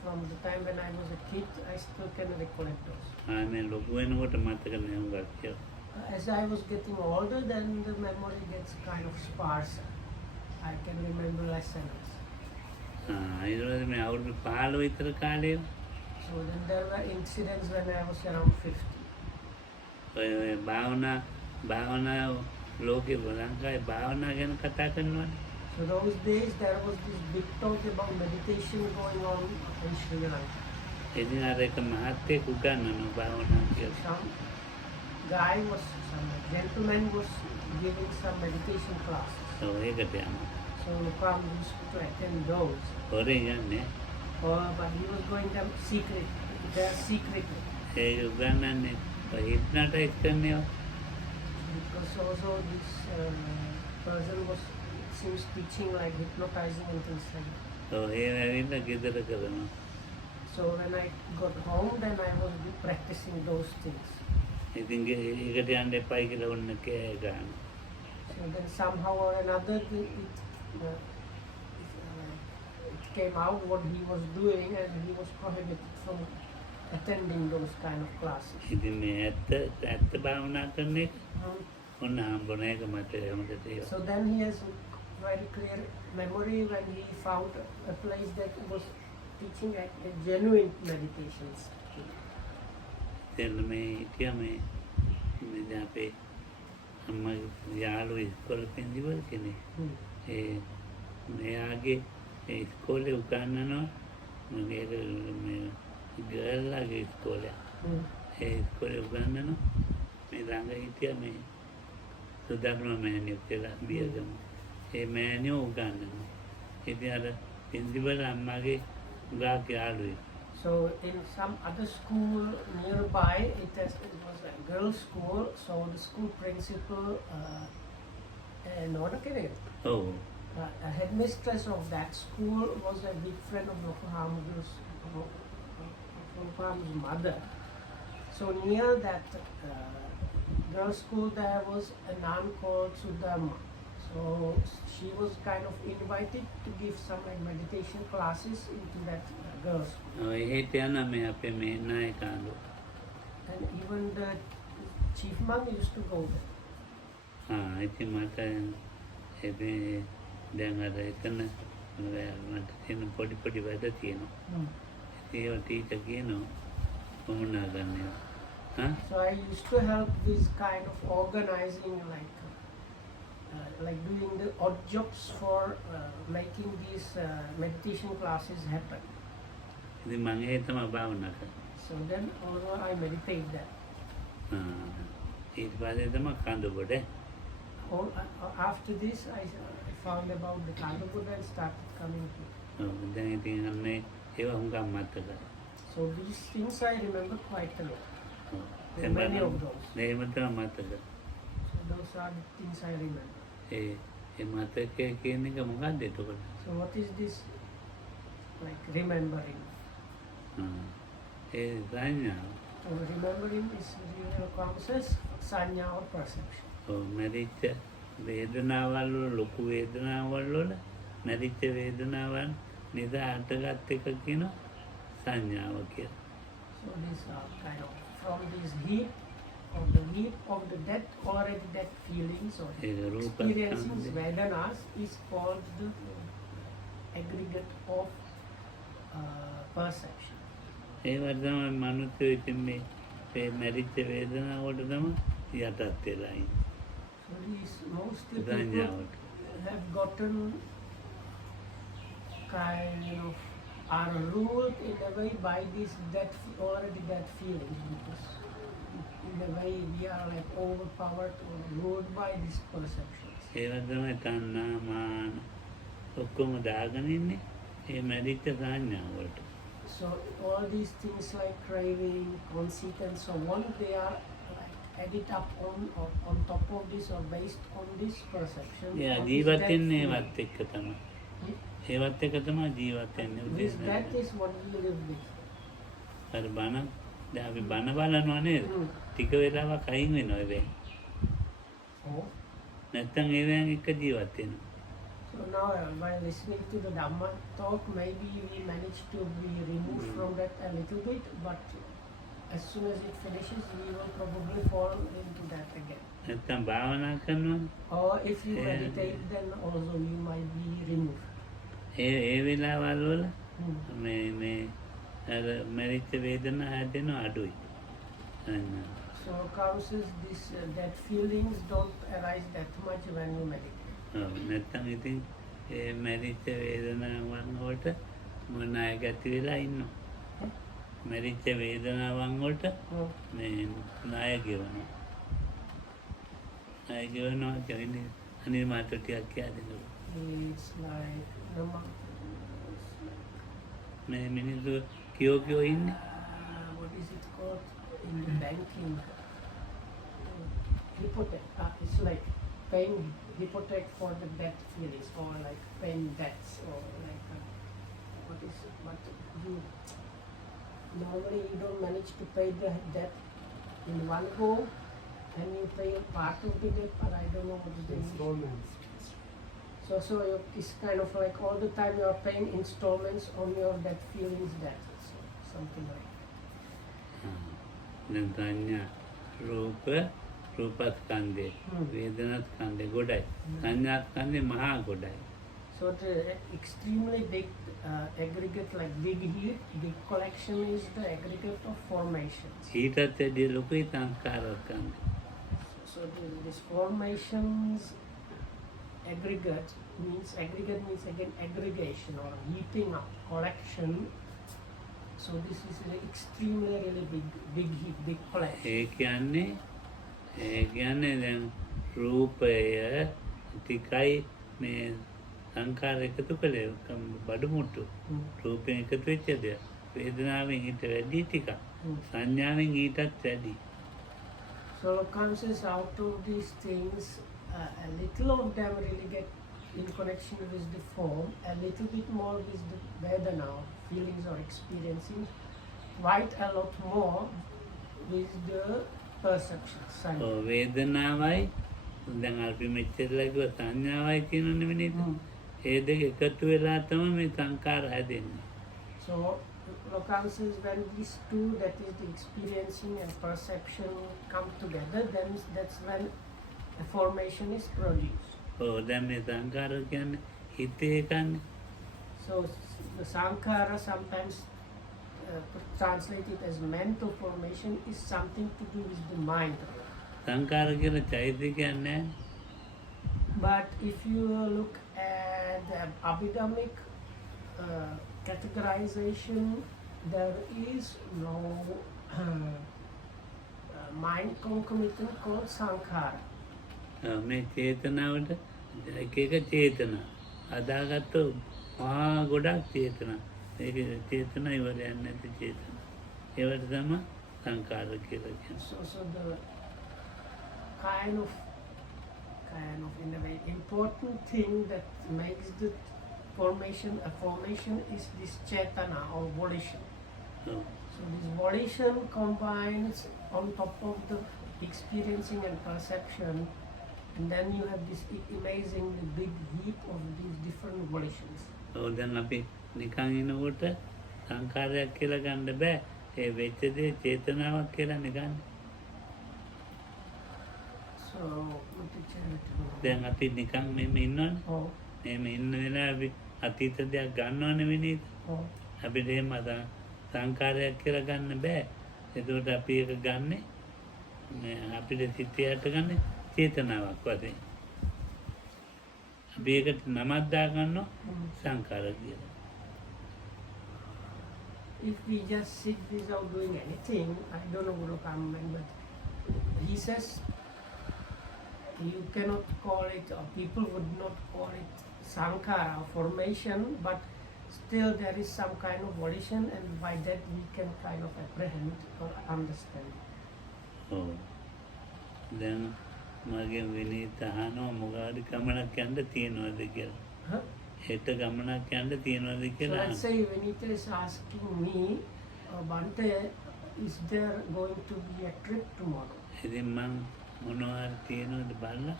from the time when I was a kid, I still can recollect those. මේ ලොකු වෙනකොට මතක නෑ හුඟක් කියලා. As I was getting older, then the memory gets kind of sparse. I can remember less and less. ඊළඟට මේ අවුරුදු 15 විතර කාලේ So then there were incidents when I was around 50. ඔය භාවනා ලෝකේ ලංකාවේ භාවනා ගැන කතා කරනවානේ. So those days there was this big talk about meditation going on in Sri Lanka. ඉතින් අර එක මහත්තයෙක් උගන්වනවා භාවනා කියලා. Some gentleman was giving some meditation classes. ඔව් ඒකට යනවා. So Lukam used to attend those. හොරේ යන්නේ. But he was going them secretly. ඒ උගන්වන්නේ හිප්නොටයිස් කරනවා. Because also this person seems teaching like hypnotizing and things like that. ඔව් ඒ ඇවිල්ලා ගෙදර කරනවා. So when I got home, then I was practicing those things. ඉතින් ඒකට යන්න එපයි කියලා ඔන්න කෑ ගන්න. So then somehow or another it came out what he was doing and he was prohibited from attending those kind of classes. ඉතින් මේ ඇත්ත භාවනා කරන එක ඔන්න හම්බුන එක මට හොඳට ඒවා. So then he has very clear memory when he found a place that was teaching a genuine meditations. දැන් මේ හිටියා මේ දැන් අපේ අම්මගේ යාළුවෝ ඉස්කෝලේ පින්දිවල් කෙනෙක්. මෙයාගේ ඉස්කෝලේ උගන්වනවා මගේ ගර්ල්ලාගේ ඉස්කෝලේ. ඒ ඉස්කෝලේ උගන්වනවා මේ ළඟ හිටියා මේ සුදර්ම මෑණියෝ කියලා බියගම. ඒ මෑණියෝ උගන්වනවා. ඉතින් අර පින්දිවල් අම්මගේ ගාක් යාළුවෙක්. So in some other school nearby, it was a girls' school. So the school principal, Oh. A headmistress of that school was a big friend of Lokoham's mother. So near that girls' school, there was a nun called Sudama. So she was kind of invited to give some meditation classes into that girls' school. එහෙට යන මේ අපේ මේ නායකයන්ෝ. And even the chief monk used to go there. ඉතින් මට දැන් අර එතන මට තියෙන පොඩි වැඩ තියෙනවා. ඒවා ටීචර් කියනවා කොමුණා ගන්නවා. So I used to help this kind of organizing, like doing the odd jobs for making these meditation classes happen. ඉතින් මම ඒ තමයි භාවනා කරන්නේ. So then also I meditate that. ඊට පස්සේ තමයි කඳුබඩ. After this, I found about the Kandabuddha and started coming here. දැන් ඉතින් අන්න ඒවා හුඟක් මතකයි. So these things I remember quite a lot. දැන් Many of බලන්න those. මේව තමයි මතක. So those are the things I remember. ඒ මතකය කියන එක මොකක්ද එතකොට? So what is this like remembering? ඒ සංඥාව. So remembering is encompasses sanya or perception. මැරිච්ච වේදනාවල් වල ලොකු වේදනාවල් වල මැරිච්ච වේදනාවන් නිසා හටගත් එක කියන සංඥාව කියලා. So these are kind of from this heap of the death, already death feelings or ඒක රූප experiencing ස්කන්ධය. Vedanas is called the aggregate of perception. ඒවට තමයි මනුස්සයෝ ඉතින් මේ මැරිච්ච වේදනාවට තමයි යටත් වෙලා ඉන්නේ. So these mostly people සංඥාවට. have gotten kind of are ruled in a way by this already that feeling, because in a way we are like overpowered or ruled by these perceptions. ඒවට තමයි තණ්හා මාන ඔක්කොම දාගෙන ඉන්නේ ඒ මැරිච්ච සංඥාවලට. So all these things like craving, conceit and so on, they are like added up on top of this or based on this perception. එයා of this ජීවත් death වෙන්නේ feeling. ඒවත් එක්ක තමයි. ඒවත් එක්ක තමයි ජීවත් වෙන්නේ. This that is what we live with. අර බණ දැන් අපි බණ බලනවා නේද? ටික වෙලාවක් අයින් වෙනවා ඒවෙන්. Oh. නැත්තම් ඒවෙන් එක්ක ජීවත් වෙනවා. So now while listening to the Dhamma talk, maybe we manage to be removed from that a little bit, but as soon as it finishes, we will probably fall into that again. නැත්තම් භාවනා කරනවා. Or if you Yeah. meditate, then also you might be removed. ඒ වෙලාවල් වල Hmm. මේ අර මැරිච්ච වේදනා හැදෙනවා අඩුයි. සංඥා. So causes this that feelings don't arise that much when you meditate. ඔව් නැත්තම් ඉතින් ඒ මැරිච්ච වේදනාවන් වලට මොනාය ගැති වෙලා ඉන්නවා. මැරිච්ච වේදනාවන් වලට Oh. මේ ණය ගෙවනවා. ණය ගෙවනවා කියන්නේ අනිත් මාතෘ ටිකක් කියලා දෙනවා. It's like මේ මිනිස්සු කියෝ ඉන්නේ. what is it called in the banking? Hypothec. It's like paying hypothec for the debt feelings, or like paying debts, or like what you normally you don't manage to pay the debt in one go, and you pay a part of the debt, but I don't know what is the Installments. So it's kind of like all the time you are paying installments on your debt feelings debt, so something like that. දැන් සංඥා රූප රූපස්කන්ධය වේදනාස්කන්ධය ගොඩයි. සංඥාස්කන්ධය මහා ගොඩයි. So the extremely big aggregate, like big heap, big collection is the aggregate of formations. ඊටත් වැඩිය ලොකුයි සංස්කාරස්කන්ධය. So this formations aggregate means again aggregation or heaping up, collection. So this is an extremely really big heap, big collection. ඒ කියන්නේ දැන් රූපය ටිකයි මේ සංකාර එකතු කළේ බඩු මුට්ටු. රූපයෙන් එකතු වෙච්ච දෙයක්. වේදනාවෙන් ඊට වැඩි ටිකක්. සංඥාවෙන් ඊටත් වැඩි. So comes out of these things, a little of them really get in connection with the form, a little bit more with the Vedana, feelings or experiencing, quite a lot more with the perceptions. වේදනාවයි දැන් අපි මෙච්චරලා කිව්ව සංඥාවයි කියනනේ නේද? ඒ දෙක එකතු වෙලා තමයි මේ සංකාර හැදෙන්නේ. So Lokam says when these two, that is the experiencing and perception, come together, then that's when a formation is produced. දැන් මේ සංකාර කියන්නේ හිතේ එකන්නේ. So the Sankara, sometimes translated as mental formation, is something to do with the mind. සංකාර කියන චෛතසිකයක් නැහැ. But if you look at the Abhidhammic categorization, there is no mind concomitant called sankhara. මේ චේතනාවට එක එක චේතනා අදාගත්ත ගොඩක් චේතනා ඒක චේතනා ඉවරයක් නැති චේතනා ඒවට තමයි සංකාර කියලා කියන්නේ. So the kind of in a way important thing that makes the formation is this chetana or volition. ඔව්. So this volition combines on top of the experiencing and perception, and then you have this amazingly big heap of these different volitions. ඔව් දැන් අපි නිකන් ඉනකොට සංකාරයක් කියලා ගන්න බෑ. ඒ වෙච්ච දේ චේතනාවක් කියලා නිකන්. So what did you do? දැන් අපි නිකන් මෙහෙම ඉන්නවනේ. Oh, මෙහෙම ඉන්න වෙලාවේ අතීත දෙයක් ගන්නවනේ විනීත. oh. අපිට එහෙම සංකාරයක් කියලා ගන්න බෑ. ඒකට අපි ඒක ගන්නෙ අපිට සිතයට ගන්න චේතනාවක් වශයෙන්. අපි ඒකට නමක් දාගන්නවා සංකාර කියලා. If we just sit without doing anything, I don't know Guru Kamman, but he says you cannot call it, or people would not call it sankhara or formation, but still there is some kind of volition, and by that we can kind of apprehend or understand. ඔව්. දැන් මගේ විනීත අහනවා මොකද ගමනක් යන්න තියනවද කියලා. Huh? හෙට ගමනක් යන්න තියනවද So කියලා. let's say Vinita is asking me, Bante, is there going to be a trip tomorrow? ඉතින් මං මොනවා හරි තියනවද බලලා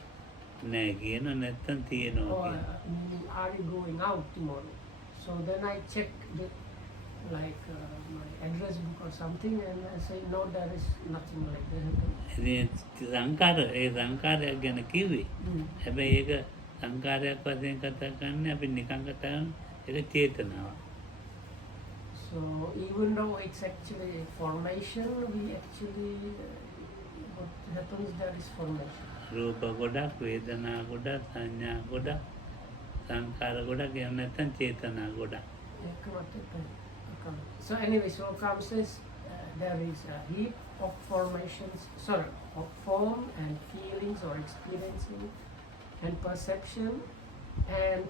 නෑ කියන නැත්තම් තියනවා Or කියලා. meaning, are you going out tomorrow? So then I check the my address book or something, and I say no, there is nothing like that. ඉතින් ඒ සංකාරයක් ගැන කිව්වේ. Mm. හැබැයි ඒක සංකාරයක් වශයෙන් කතා කරන්නේ අපි නිකන් කතා කරන ඒක චේතනාවක්. So even though it's actually a formation, we actually what happens there is formation. රූප ගොඩක්, වේදනා ගොඩක්, සංඥා ගොඩක්, සංකාර ගොඩක් එහෙම නැත්නම් චේතනා ගොඩක්. So anyway, so Kam says there is a heap of formations, of form and feelings or experiencing and perception, and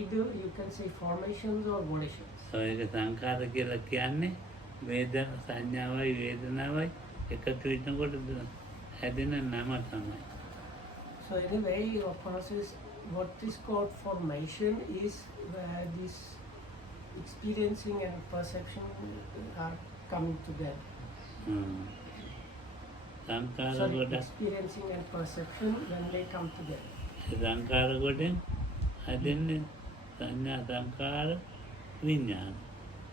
either you can say formations or volitions. ඒක සංකාර කියලා කියන්නේ වේදනා සංඥාවයි වේදනාවයි එකතු වෙනකොට හැදෙන නම තමයි. So anyway, Opana says what is called formation is where this experiencing and perception are coming together. සංකාර Sorry, ගොඩක් experiencing and perception when they come together. සංකාර ගොඩෙන් හැදෙන්නේ සංඥා සංකාර විඥාන.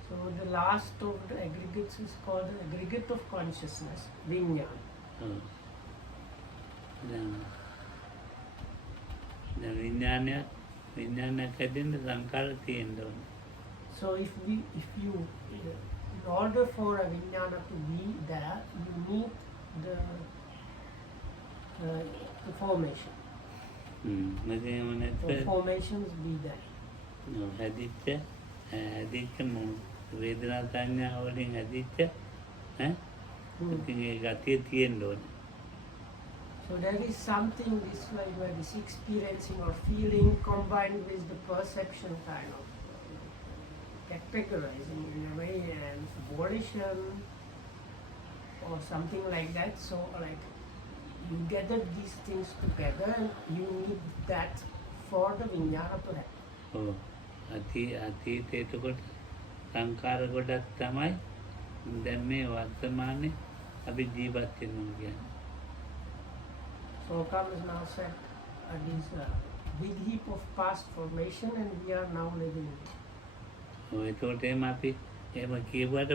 So the last of the aggregates is called the aggregate of consciousness, vinyan. ඔව්. දැන් විඥානයක් හැදෙන්න සංකාර තියෙන්න ඕනේ. So if you in order for a vinyana to be there, you need the formation. The formations be there. හැදිච්ච වේදනා සංඥා වලින් හැදිච්ච ඉතින් ඒ ගතිය තියෙන්න ඕනේ. So there is something this way where this experiencing or feeling combined with the perception kind of categorizing in a way, and volition or something like that. So like you gather these things together, and you need that for the vinyana to happen. ඔව්. අතීතයට කොට සංකාර ගොඩක් තමයි දැන් මේ වර්තමානයේ අපි ජීවත් වෙනවා කියන්නේ. So Kam is now said this big heap of past formation, and we are now living in it. ඒකට එහෙම අපි එහෙම කියුවට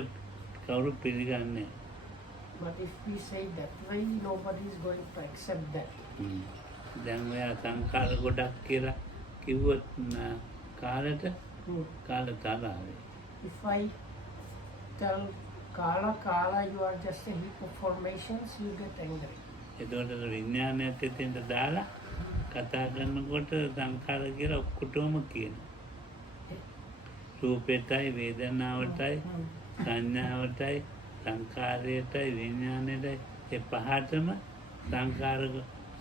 කවුරු පිළිගන්නේ නැහැ. But if we say that way, nobody is going to accept that. දැන් ඔයා සංකාර ගොඩක් කියලා කිව්වොත් කාලට කාල තරහයි. If I tell Kala, you are just a heap of formations, you get angry. ඒකට විඥානයක් ඇතුළත දාලා කතා කරනකොට සංකාර කියලා ඔක්කොටම කියනවා. රූපෙටයි වේදනාවටයි සංඥාවටයි සංකාරයටයි විඥානයටයි ඒ පහටම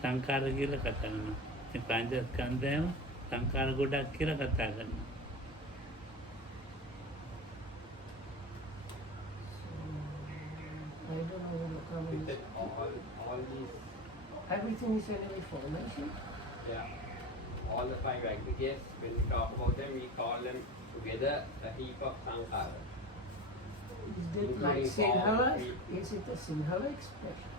සංකාර කියලා කතා කරනවා. මේ පංචස්කන්ධයම සංකාර ගොඩක් කියලා කතා කරනවා. I don't know what the With is. that all these, Everything is anyway formation. yeah, all the 5 aggregates, when we talk about them, we call them together a heap of sankhara. Is it like Including Sinhala? form, Is it a Sinhala expression?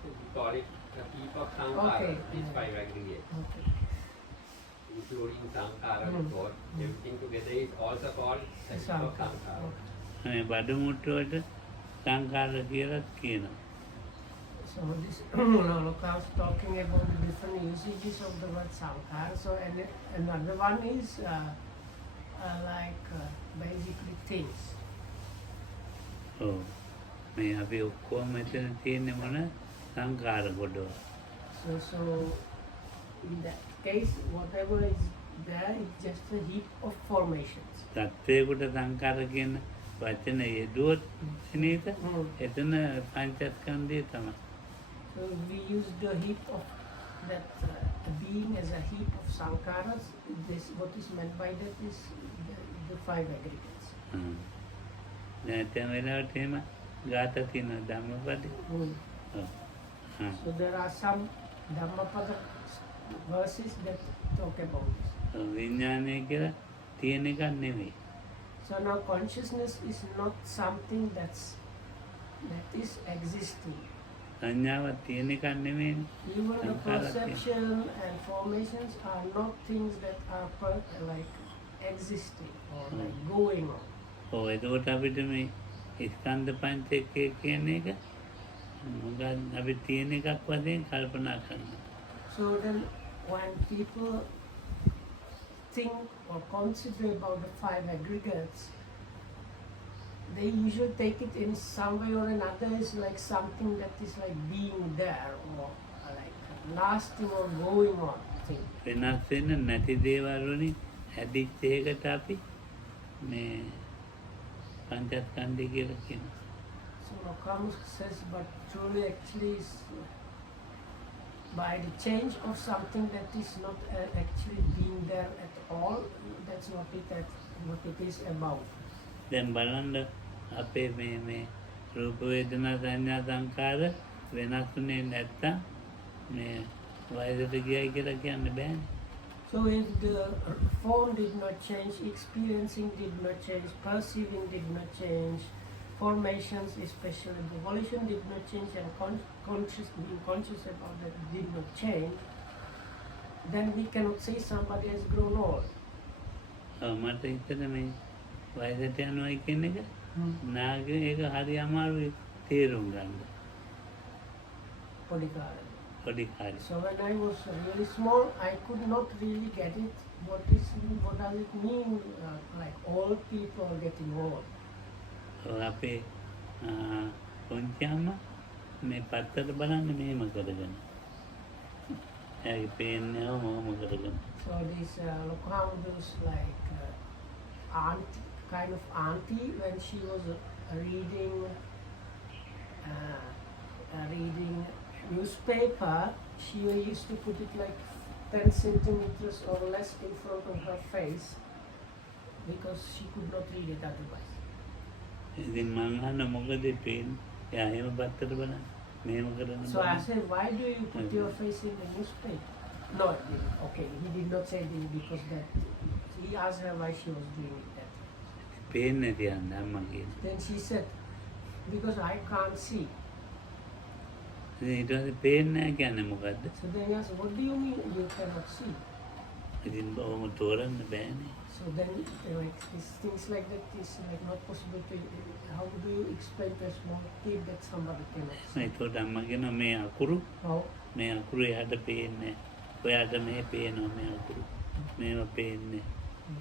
So we call it a heap of sankhara, Okay. these 5 aggregates. Okay. Including sankhara, thought, everything together is also called a heap of Sankhara. sankhara. Okay. මේ බඩමුට්ටුවට සංකාර කියලා කියනවා. So this, look, I was talking about the different usages of the word sankhara. So another one is basically things. ඔව්. මේ අපි ඔක්කොම මෙතන තියෙන්නේ මොන සංකාර ගොඩව. So in that case, whatever is there is just a heap of formations. තත්ත්වයකට සංකාර කියන වචන යෙදුවොත් නේද? එතන පංචස්කන්ධය තමයි. So we use the heap of that being as a heap of sankharas. This what is meant by that is the 5 aggregates. දැන් තම වෙලාවට එහෙම ගාථා තියෙනවා ධම්මපදේ. ඔව්. So there are some Dhammapada verses that talk about this. විඥානය කියලා තියෙන එකක් නෙවෙයි. So now consciousness is not something that is existing. සංඥාවක් තියෙන එකක් නෙවෙයිනේ. Even the Sankara thing. perception and formations are not things that are like existing or like going on. ඔව් එතකොට අපිට මේ ස්කන්ධ පංචකය කියන එක මොකක්ද අපි තියෙන එකක් වශයෙන් කල්පනා කරනවා. So then when people think or consider about the 5 aggregates, they usually take it in some way or another as like something that is like being there or like lasting or going on thing. වෙනස් වෙන නැති දේවල් වලින් හැදිච්ච එකට අපි මේ පංචස්කන්ධය කියලා කියනවා. So Rakamu says, but truly actually is by the change of something that is not actually being there at all, that's what it is about. දැන් බලන්න අපේ මේ රූප වේදනා සංඥා සංකාර වෙනස් වෙන්නේ නැත්තම් මේ වයසට ගියයි කියලා කියන්න බෑනේ. So if the form did not change, experiencing did not change, perceiving did not change, formations, especially the volition did not change, and being conscious about that did not change, then we cannot say somebody has grown old. මට හිතෙන මේ වයසට යනවා කියන එක නාගේ ඒක හරි අමාරුයි තේරුම් ගන්න. පොඩි කාලේ. So when I was really small, I could not really get it. What does it mean? Like old people getting old. අපේ පුංචියම්ම මේ පත්තර බලන්න මෙහෙම කරගෙන. එයාගේ පේන්නේ මොහොම කරගෙන. So this Lokamdu's like auntie, kind of auntie, when she was reading newspaper, she used to put it like 10 centimeters or less in front of her face because she could not read it otherwise. ඉතින් මං අහන්න මොකද පේන්නේ? එයා එහෙම පත්තර බලන්න මෙහෙම කරන. So I said, why do you put your face in the newspaper? No, okay, he did not say this because that he asked her why she was doing it that way. පේන්නේ තියන්න අම්මා කියන. Then she said, because I can't see. ඉතින් ඊට පස්සේ පේන්නේ නැහැ කියන්නේ මොකද්ද? So then he asked, what do you mean you cannot see? ඉතින් ඔහොම තෝරන්න බෑනේ. So then like these things like that is like not possible to, how do you explain to a small kid that somebody cannot see? ඒකට අම්මා කියනවා මේ අකුරු How? මේ අකුරු එහාට පේන්නේ. ඔයාට මේ පේනවා මේ අකුරු. මේව පේන්නේ.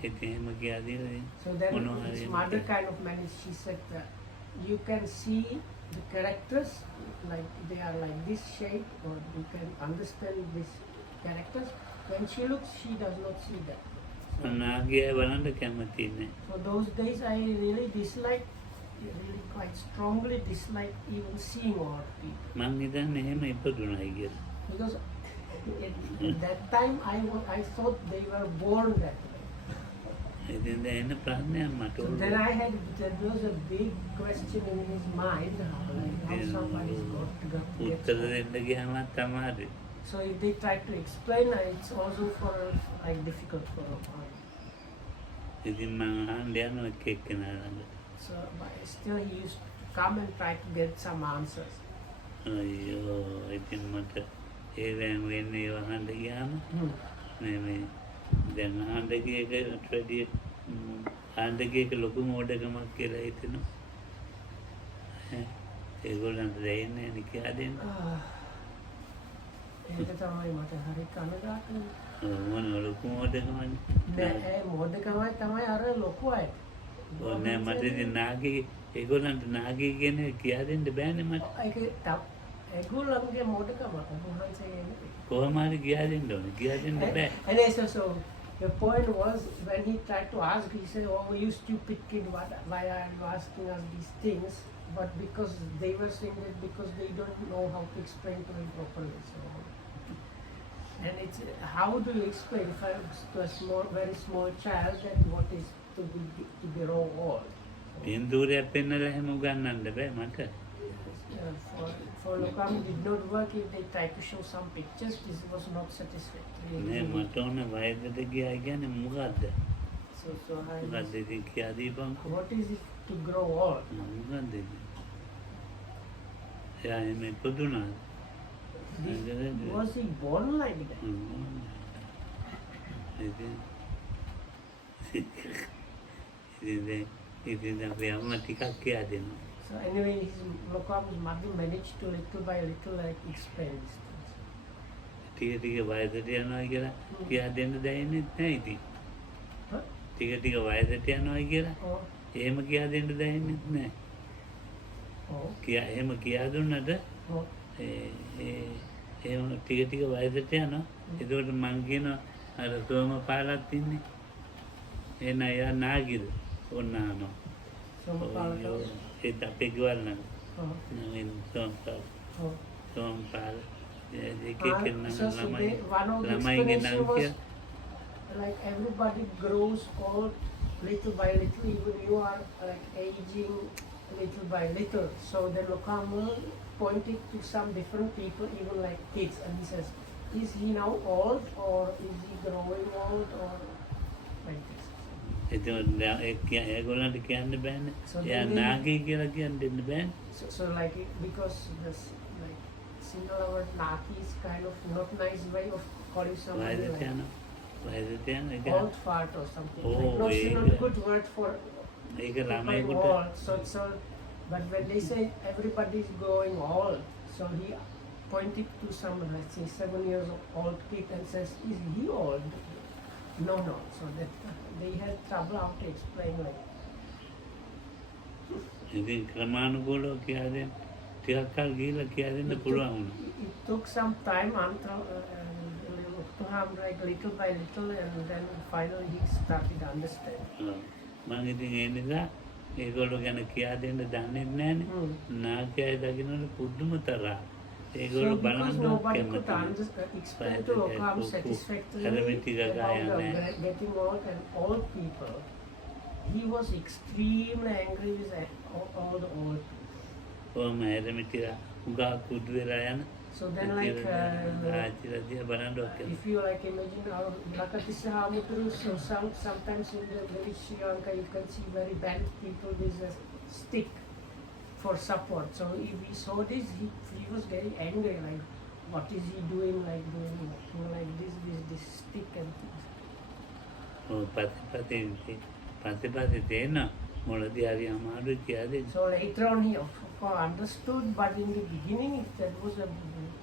ඉතින් එහෙම කියලාදී So then this mother kind of managed, she said that you can see the characters like they are like this shape, or you can understand these characters. When she looks, she does not see that. නාගය බලන්න කැමති නැහැ. So those days I really disliked really quite strongly dislike even seeing old people. මං හිතන්නේ එහෙම ඉපදුණයි කියලා. Because at that time I thought they were born that way. ඉතින් දැන් එන ප්‍රශ්නයක් මට So then there was a big question in his mind, how somebody's got to get උත්තර දෙන්න ගියාම තමයි. So if they try to explain, it's also for like difficult for a while. ඉතින් මං අහන්න යනවා එක එක්කෙනා ළඟ. So but still he used to come and try to get some answers. අයියෝ ඉතින් මට ඒ වෙන වෙන්නේ අහන්න ගියාම මේ දැන් අහන්න ගිය එකට වැඩිය අහන්න ගිය එක ලොකු මෝඩකමක් කියලා හිතෙනවා. ඒගොල්ලන්ට දෙන්නේ නේ කියලා දෙන්න. ඒක තමයි මට හරි කනගාටුයි. මොන ලොකු මෝඩකමක්ද? නෑ මෝඩකමයි තමයි අර ලොකු අය. ඕනේ මට ඉතින් නාගී ඒගොල්ලන්ට නාගී කියන්නේ කියලා දෙන්න බෑනේ මට. ඒගොල්ලන්ගේ මෝඩකම වහන්සේ කියන්නේ. කොහොම හරි කියලා දෙන්න ඕනේ. කියලා දෙන්න බෑ. And so the point was when he tried to ask, he said, "Oh, you stupid kid, why are you asking us these things?" But because they were saying that because they don't know how to explain to him properly. So, and it's how do you explain if I to a very small child that what is to be raw old? පින්තූරයක් පෙන්නලා එහෙම උගන්නන්න බෑ මට. For Lokam it did not work if they tried to show some pictures. This was not satisfactory. නෑ මට ඕන වයසට ගියා කියන්නේ මොකද්ද? So මොකද්ද ඉතින් කියලා දීපන්කෝ. what is it to grow old? මොකද්ද ඉතින්? එයා එහෙම ඉපදුණා. Was he born like that? ඉතින් අපි අම්මා ටිකක් කියලා දෙනවා. So anyway, Lokam's mother managed to little by little like explain these things. ටික ටික වයසට යනවා කියලා කියලා දෙන්න දැනෙන්නේ නැහැ ඉතින්. ටික ටික වයසට යනවා කියලා එහෙම කියලා දෙන්න දැනෙන්නේ නැහැ. කියා එහෙම කියලා දුන්නට එහෙම ටික ටික වයසට යනවා. ඒකෝට මං කියනවා අර සෝම පාලත් ඉන්නේ. එන අය නාගිද ඔන්නානෝ. ඒත් අපේ ගෙවල් නම් සෝම්පාල දෙකකින් නම් ළමයිගේ නම් කිය like everybody grows old little by little, even you are like aging little by little. So the Lokam pointed to some different people, even like kids, and he says, is he now old or is he growing old or like this? ඒගොල්ලන්ට කියන්න බෑනේ. එයා නාගී කියලා කියන්න දෙන්න බෑනේ. So like because this like single word naki is kind of not nice way of calling somebody like old fart or something. Like not good word for old. So but when they say everybody is growing old, so he pointed to some let's say 7 years old kid and says, is he old? No. So that they had trouble how to explain like. ඉතින් ක්‍රමානුකූලව කියලා දෙන්න ටිකක් කල් ගිහිල්ලා කියලා දෙන්න පුළුවන් වුණා. It took some time until to have like little by little, and then finally he started understanding. මම ඉතින් ඒ නිසා ඒගොල්ලෝ ගැන කියලා දෙන්න දන්නේ නැහැනේ. නාකියයි දකින්නට පුදුම තරහා. ඒගොල්ලෝ බලන්න nobody could explain to Lokam satisfactorily about getting old and old people. He was extremely angry with all the old people. So then like if you like imagine our Lakatissa Hamuturu, so sometimes in the very Sri Lanka you can see very bad people with a stick for support. So if he saw this, he was very angry, like what is he doing, like doing this with this stick and things. So later on he of course understood, but in the beginning that was a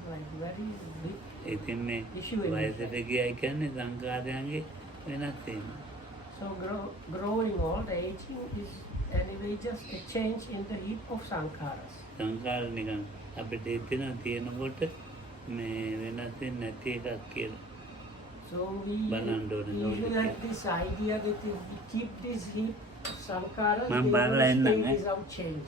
like very big issue. So growing old, aging is anyway just a change in the heap of sankharas. සංකාර නිකන් අපිට එතන තියෙනකොට මේ වෙනස් නැති එකක් කියලා. So we usually like this idea that if we keep this heap of Sankaras, Man they barla will enna, stay eh? without change.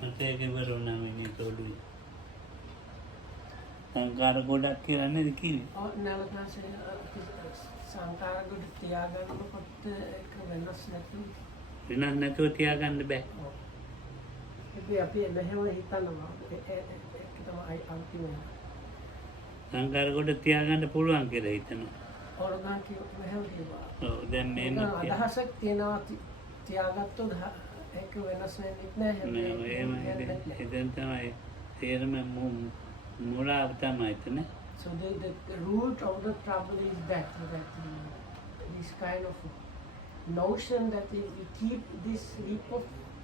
මට ඒක ඉවර වුණා මේ තෝඩුවේ. සංකාර ගොඩක් කියලා නේද කිව්වේ? නැවත සංකාර ගොඩ තියාගන්නකොට ඒක වෙනස් නැතුව. වෙනස් නැතුව තියාගන්න බෑ. ඉතින් අපි මෙහෙම හිතනවා ඒක තමයි අන්තිම සංකාර ගොඩ තියාගන්න පුළුවන් කියලා හිතනවා. ඕනනම් මෙහෙම කිව්වා. ඔව් දැන් මේම අදහසක් තියනවා තියාගත්තොත් ඒක වෙනස් වෙන්නේ නැහැ. එහෙම හිතෙන් තමයි තේරම මුලාව තමයි එතන. So the root of the trouble is that this kind of notion that if we keep this heap of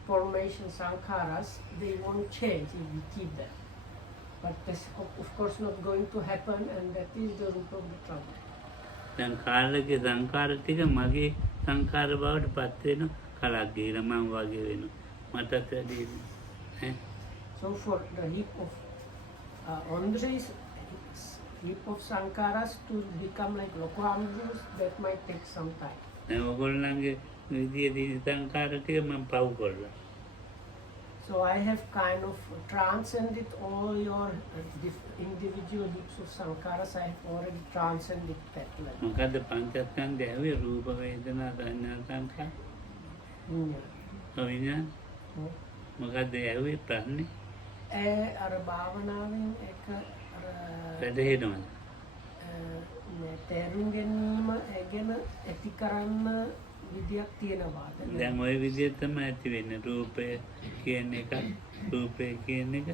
formation sankharas, they won't change if we keep them. But that's of course not going to happen, and that is the root of the trouble. දැන් කාලයේ සංකාර ටික මගේ සංකාර බවට පත් වෙන කලක් ගිහලා මම වගේ වෙනවා. මටත් වැඩි ඈ. So for the heap of Andre's heap of sankaras to become like Lokohamdus, that might take some time. දැන් ඔයගොල්ලන්ගේ විදියේදී සංකාර ටික මම පව් කරලා. So I have kind of transcended all your individual heaps of sankaras. I have already transcended that level. මොකද්ද පංචස්කන්ධය ඇහුවේ රූප වේදනා සංඥා සංඛාර විඥාන මොකද්ද ඇහුවේ ප්‍රශ්නේ අර භාවනාවෙන් එක අර වැඩහෙනවද තේරුම් ගැනීම ගැන ඇති කරන්න විදියක් තියෙනවා. දැන් ওই විදිය තමයි ඇති වෙන්නේ රූපය කියන එක රූපය කියන එක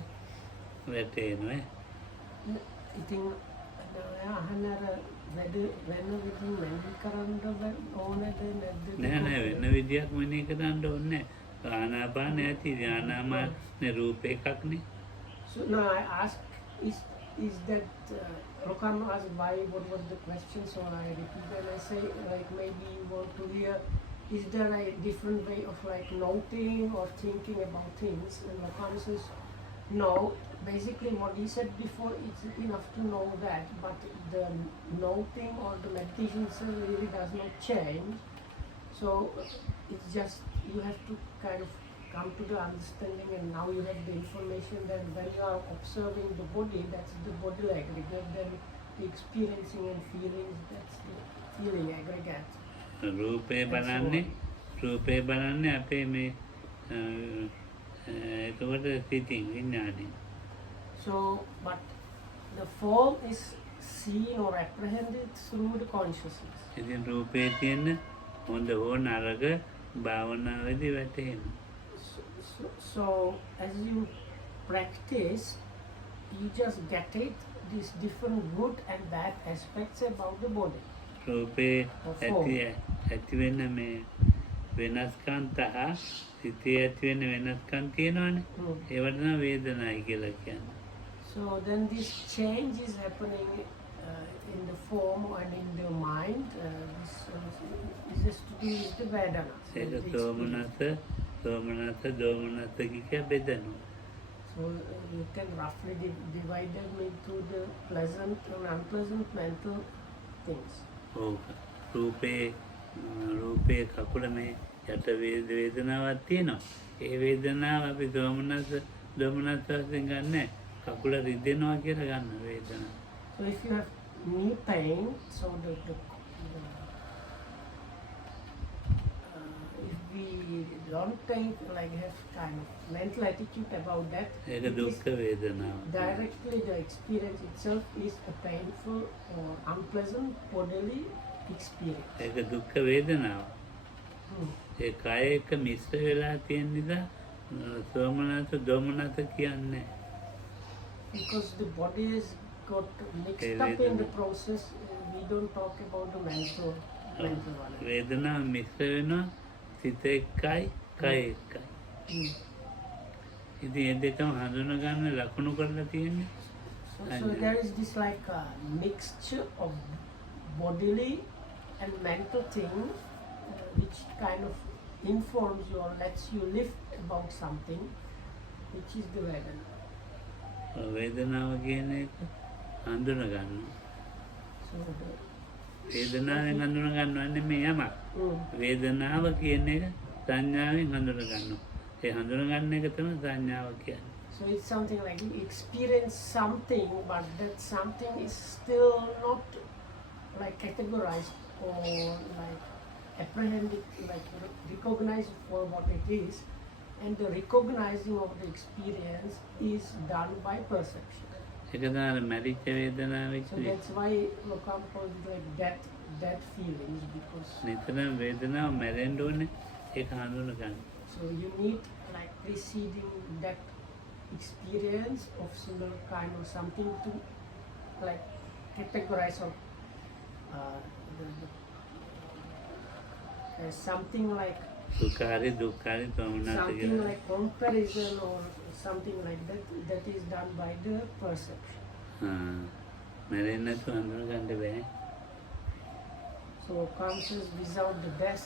වැටෙනවා. ඉතින් අහන්න අර වැඩ වෙන විදිහින් මෙනෙහි කරන්න ඕනද නැද්ද? නෑ වෙන විදියක් මෙනෙහි කරන්න ඕනේ නෑ. ආනාපාන ඇති ආනාපාන රූප එකක්නේ. So now I ask, is that Rokan asked why, what was the question? So I repeat and I say like maybe you want to hear, is there a different way of like noting or thinking about things? And Rokan says no. Basically what he said before, it's enough to know that, but the noting or the meditation really does not change. So it's just you have to kind of come to the understanding, and now you have the information that when you are observing the body, that's the body aggregate, then the experiencing and feelings, that's the feeling aggregate. රූපේ බලන්නේ අපේ මේ එතකොට සිතින් විඥානේ. So, but the form is seen or apprehended through the consciousness. ඉතින් රූපේ තියෙන හොඳ හෝ නරක භාවනාවේදී වැටෙනවා. So as you practice, you just get it, these different good and bad aspects about the body. රූපේ ඇති වෙන මේ වෙනස්කම් තහ සිතේ ඇති වෙන වෙනස්කම් තියෙනවානේ. ඒවට නම් වේදනයි කියලා කියන්නේ. So then this change is happening in the form and in the mind. This is to do with the Vedana. ඒක සෝමනස්ස දෝමනස්ස කිය බෙදනවා. So you can roughly divide them into the pleasant and unpleasant mental things. රූපේ කකුල මේ යට වේදනාවක් තියෙනවා. ඒ වේදනාව අපි දෝමනස්ස වශයෙන් ගන්නෑ. කකුල රිදෙනවා කියලා ගන්න වේදනාව. So if you have knee pain, so the don't think like have kind of mental attitude about that. ඒක It is දුක්ඛ වේදනාව. directly the experience itself is a painful or unpleasant bodily experience. ඒක දුක්ඛ වේදනාව. Hmm. ඒ කය එක්ක මිශ්‍ර වෙලා තියෙන නිසා සෝමනස දෝමනස කියන්නේ. Because the body has got mixed up in the process, we don't talk about the mental one. වේදනාව මිශ්‍ර වෙනවා සිත එක්කයි කය එක්කයි. Hmm. ඉතින් ඒ දෙකම හඳුනා ගන්න ලකුණු කරලා තියෙන්නේ. So there is this like a mixture of bodily and mental thing which kind of informs you or lets you live about something, which is the Vedana. වේදනාව කියන එක හඳුනා ගන්නවා. So වේදනාවෙන් හඳුනා ගන්නවා නෙමෙයි යමක්. වේදනාව කියන එක සංඥාවෙන් හඳුනා ගන්නවා. ඒ හඳුනා ගන්න එක තමයි සංඥාව කියන්නේ. So it's something like you experience something, but that something is still not like categorized or like apprehended, like recognized for what it is, and the recognizing of the experience is done by perception. ඒක තමයි මැරිච්ච වේදනාව So that's why Lokam calls it like that feelings, because නිතරම වේදනාව මැරෙන්න ඕනේ ඒක හඳුනා ගන්න. so you need like preceding that experience of similar kind or something to like categorize or something like සුඛාරි දුක්ඛාරි තෝමනස something කියලා. like comparison or something like that is done by the perception. මැරෙන්නේ නැතුව හඳුනා ගන්න බෑ. So conscious without the death,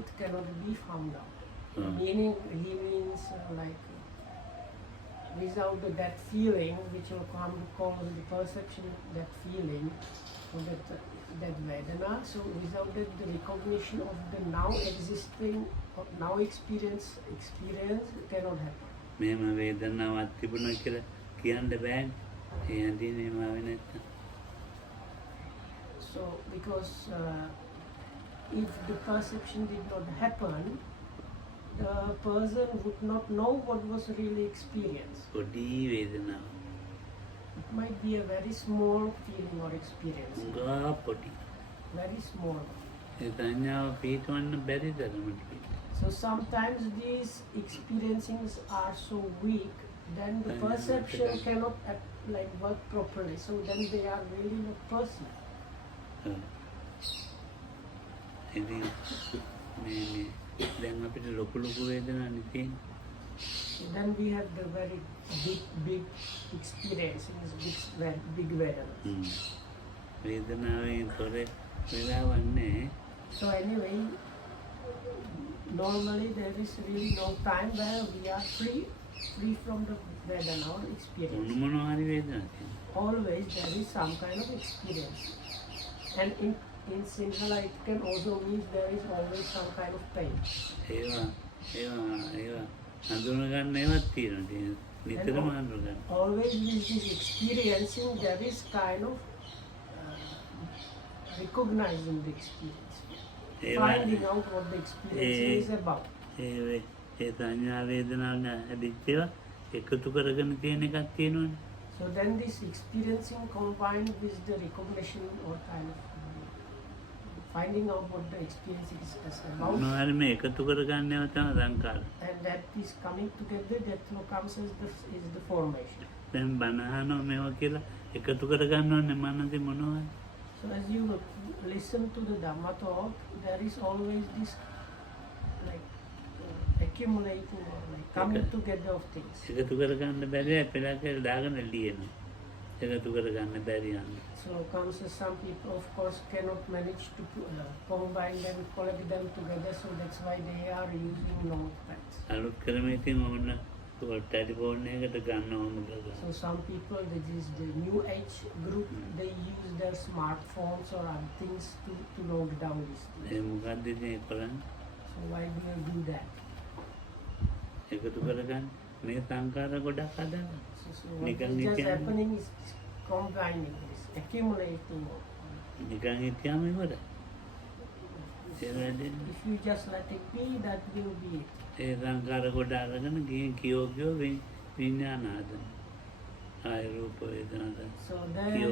it cannot be found out. Hmm. Meaning he means like without that feeling, which will come to call the perception, that feeling, or that Vedana. So without that, the recognition of the now existing, or now experience cannot happen. මෙහෙම වේදනාවක් තිබුණා කියලා කියන්න බෑ. ඒ අඳිනේම ආවේ නැත්තම්. So because if the perception did not happen, the person would not know what was really experienced. පොඩි වේදනාවක්. It might be a very small feeling or experience, ගා පොඩි. very small. ඒ සංඥාව පිටවන්න බැරි තරමට. So sometimes these experiencings are so weak, then the perception cannot like work properly. So then they are really not perceived. ඉතින් මේ දැන් අපිට ලොකු ලොකු වේදනාවක් තියෙනවා. Then we have the very big experiences, big Vedana. වේදනාවෙන් තොර වෙලාවක් නැහැ. So anyway, normally there is really no time where we are free from the Vedana or experience. මොනවා හරි වේදනාවක් තියෙනවා. Always there is some kind of experience. And in Sinhala it can also mean there is always some kind of pain. ඒවා හඳුනා ගන්න ඒවත් තියෙනවා. නිතරම හඳුනා ගන්න. Always with this experiencing there is kind of recognizing the experience. Finding out what the experience is about. ඒ සංඥා වේදනාව හැදිච්චේවා එකතු කරගෙන තියෙන එකක් තියෙනවනේ. So then this experiencing combined with the recognition or kind of finding out what the experience is about, මොනවා හරි මේ එකතු කරගන්නව තමයි සංකාර. and that is coming together, that comes as is the formation. දැන් බනහනෝ මේවා කියලා එකතු කරගන්නවනේ මනසේ මොනවා. So as you listen to the Dhamma talk, there is always this like accumulating or like coming together of things. එකතු කරගන්න බැරි අපලකට දාගෙන ලියනවා. එකතු කරගන්න බැරි යන්නේ. So comes as some people of course cannot manage to combine them, collect them together, so that's why they are using notepads. අලුත් ක්‍රමයේ තියෙන ඕන ටෙලිෆෝන් එකකට ගන්නවම කරලා. So some people, this is the new age group, they use their smartphones or other things to note down this thing. ඒ මොකද්ද ඉතින් කරන්නේ? So why do you do that? එකතු කරගන්න මේ සංකාර ගොඩක් හදන්න. So what is just happening is combining this, accumulating. නිකන් හිටියාම ඉවරයි. ඒ වැඩෙන්නේ. If you just let it be, that will be it. ඒ සංකාර කොට අරගෙන ගිහින් කියෝ විඥාන හදන. ආය රූප වේදනා දැන්. So then you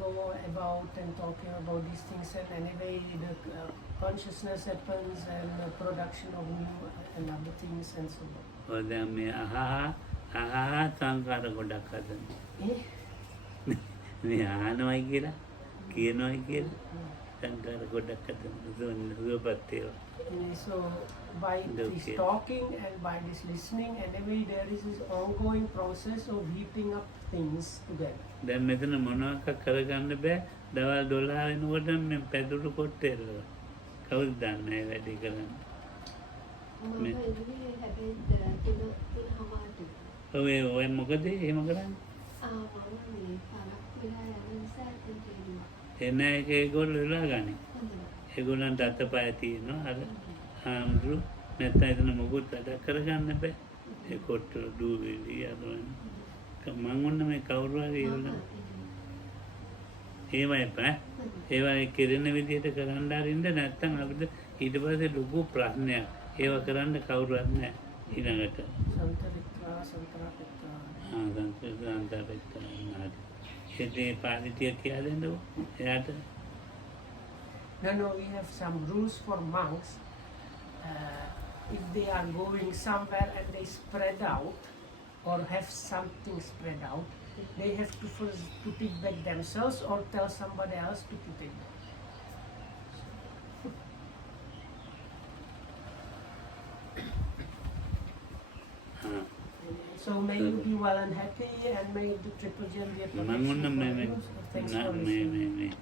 go about and talking about these things, and anyway the consciousness happens and the production of new and other things and so on. ඔය දැන් මේ සංකාර ගොඩක් හදන. මේ අහනවයි කියලා කියනවයි කියලා සංකාර ගොඩක් හදන. සුවපත් ඒවා. So by this talking and by this listening, anyway there is this ongoing process of heaping up things together. දැන් මෙතන මොනවාක් කරගන්න බෑ. දවල් 12 වෙනකොට මේ පැදුරු කොට්ටේල. කවුද දන්නේ වැඩි කරන්නේ? ඔය මොකද එහෙම කරන්නේ? එන එක ඒගොල්ලෝ වෙලා ගන්නේ. ඒගොල්ලන්ට අතපය තියෙනවා අර හාමුදුරු නැත්නම් එතන මොකුත් වැඩ කරගන්න බෑ. ඒ කොට්ට දූවිලි අරගෙන මම ඔන්න මේ කවුරු හරි ඒවා එපා. ඒවා කෙරෙන විදිහට කරන්න අරින්න නැත්නම් අපිට ඊට පස්සේ ලොකු ප්‍රශ්නයක්. ඒවා කරන්න කවුරුවත් නැහැ ඊළඟට. ඒ පාලිතිය කියලා දෙන්නකො එයාට. No, we have some rules for monks. If they are going somewhere and they spread out or have something spread out, they have to first put it back themselves or tell somebody else to put it back. So may you be well and happy, and may the triple gem be upon you. Thanks for listening.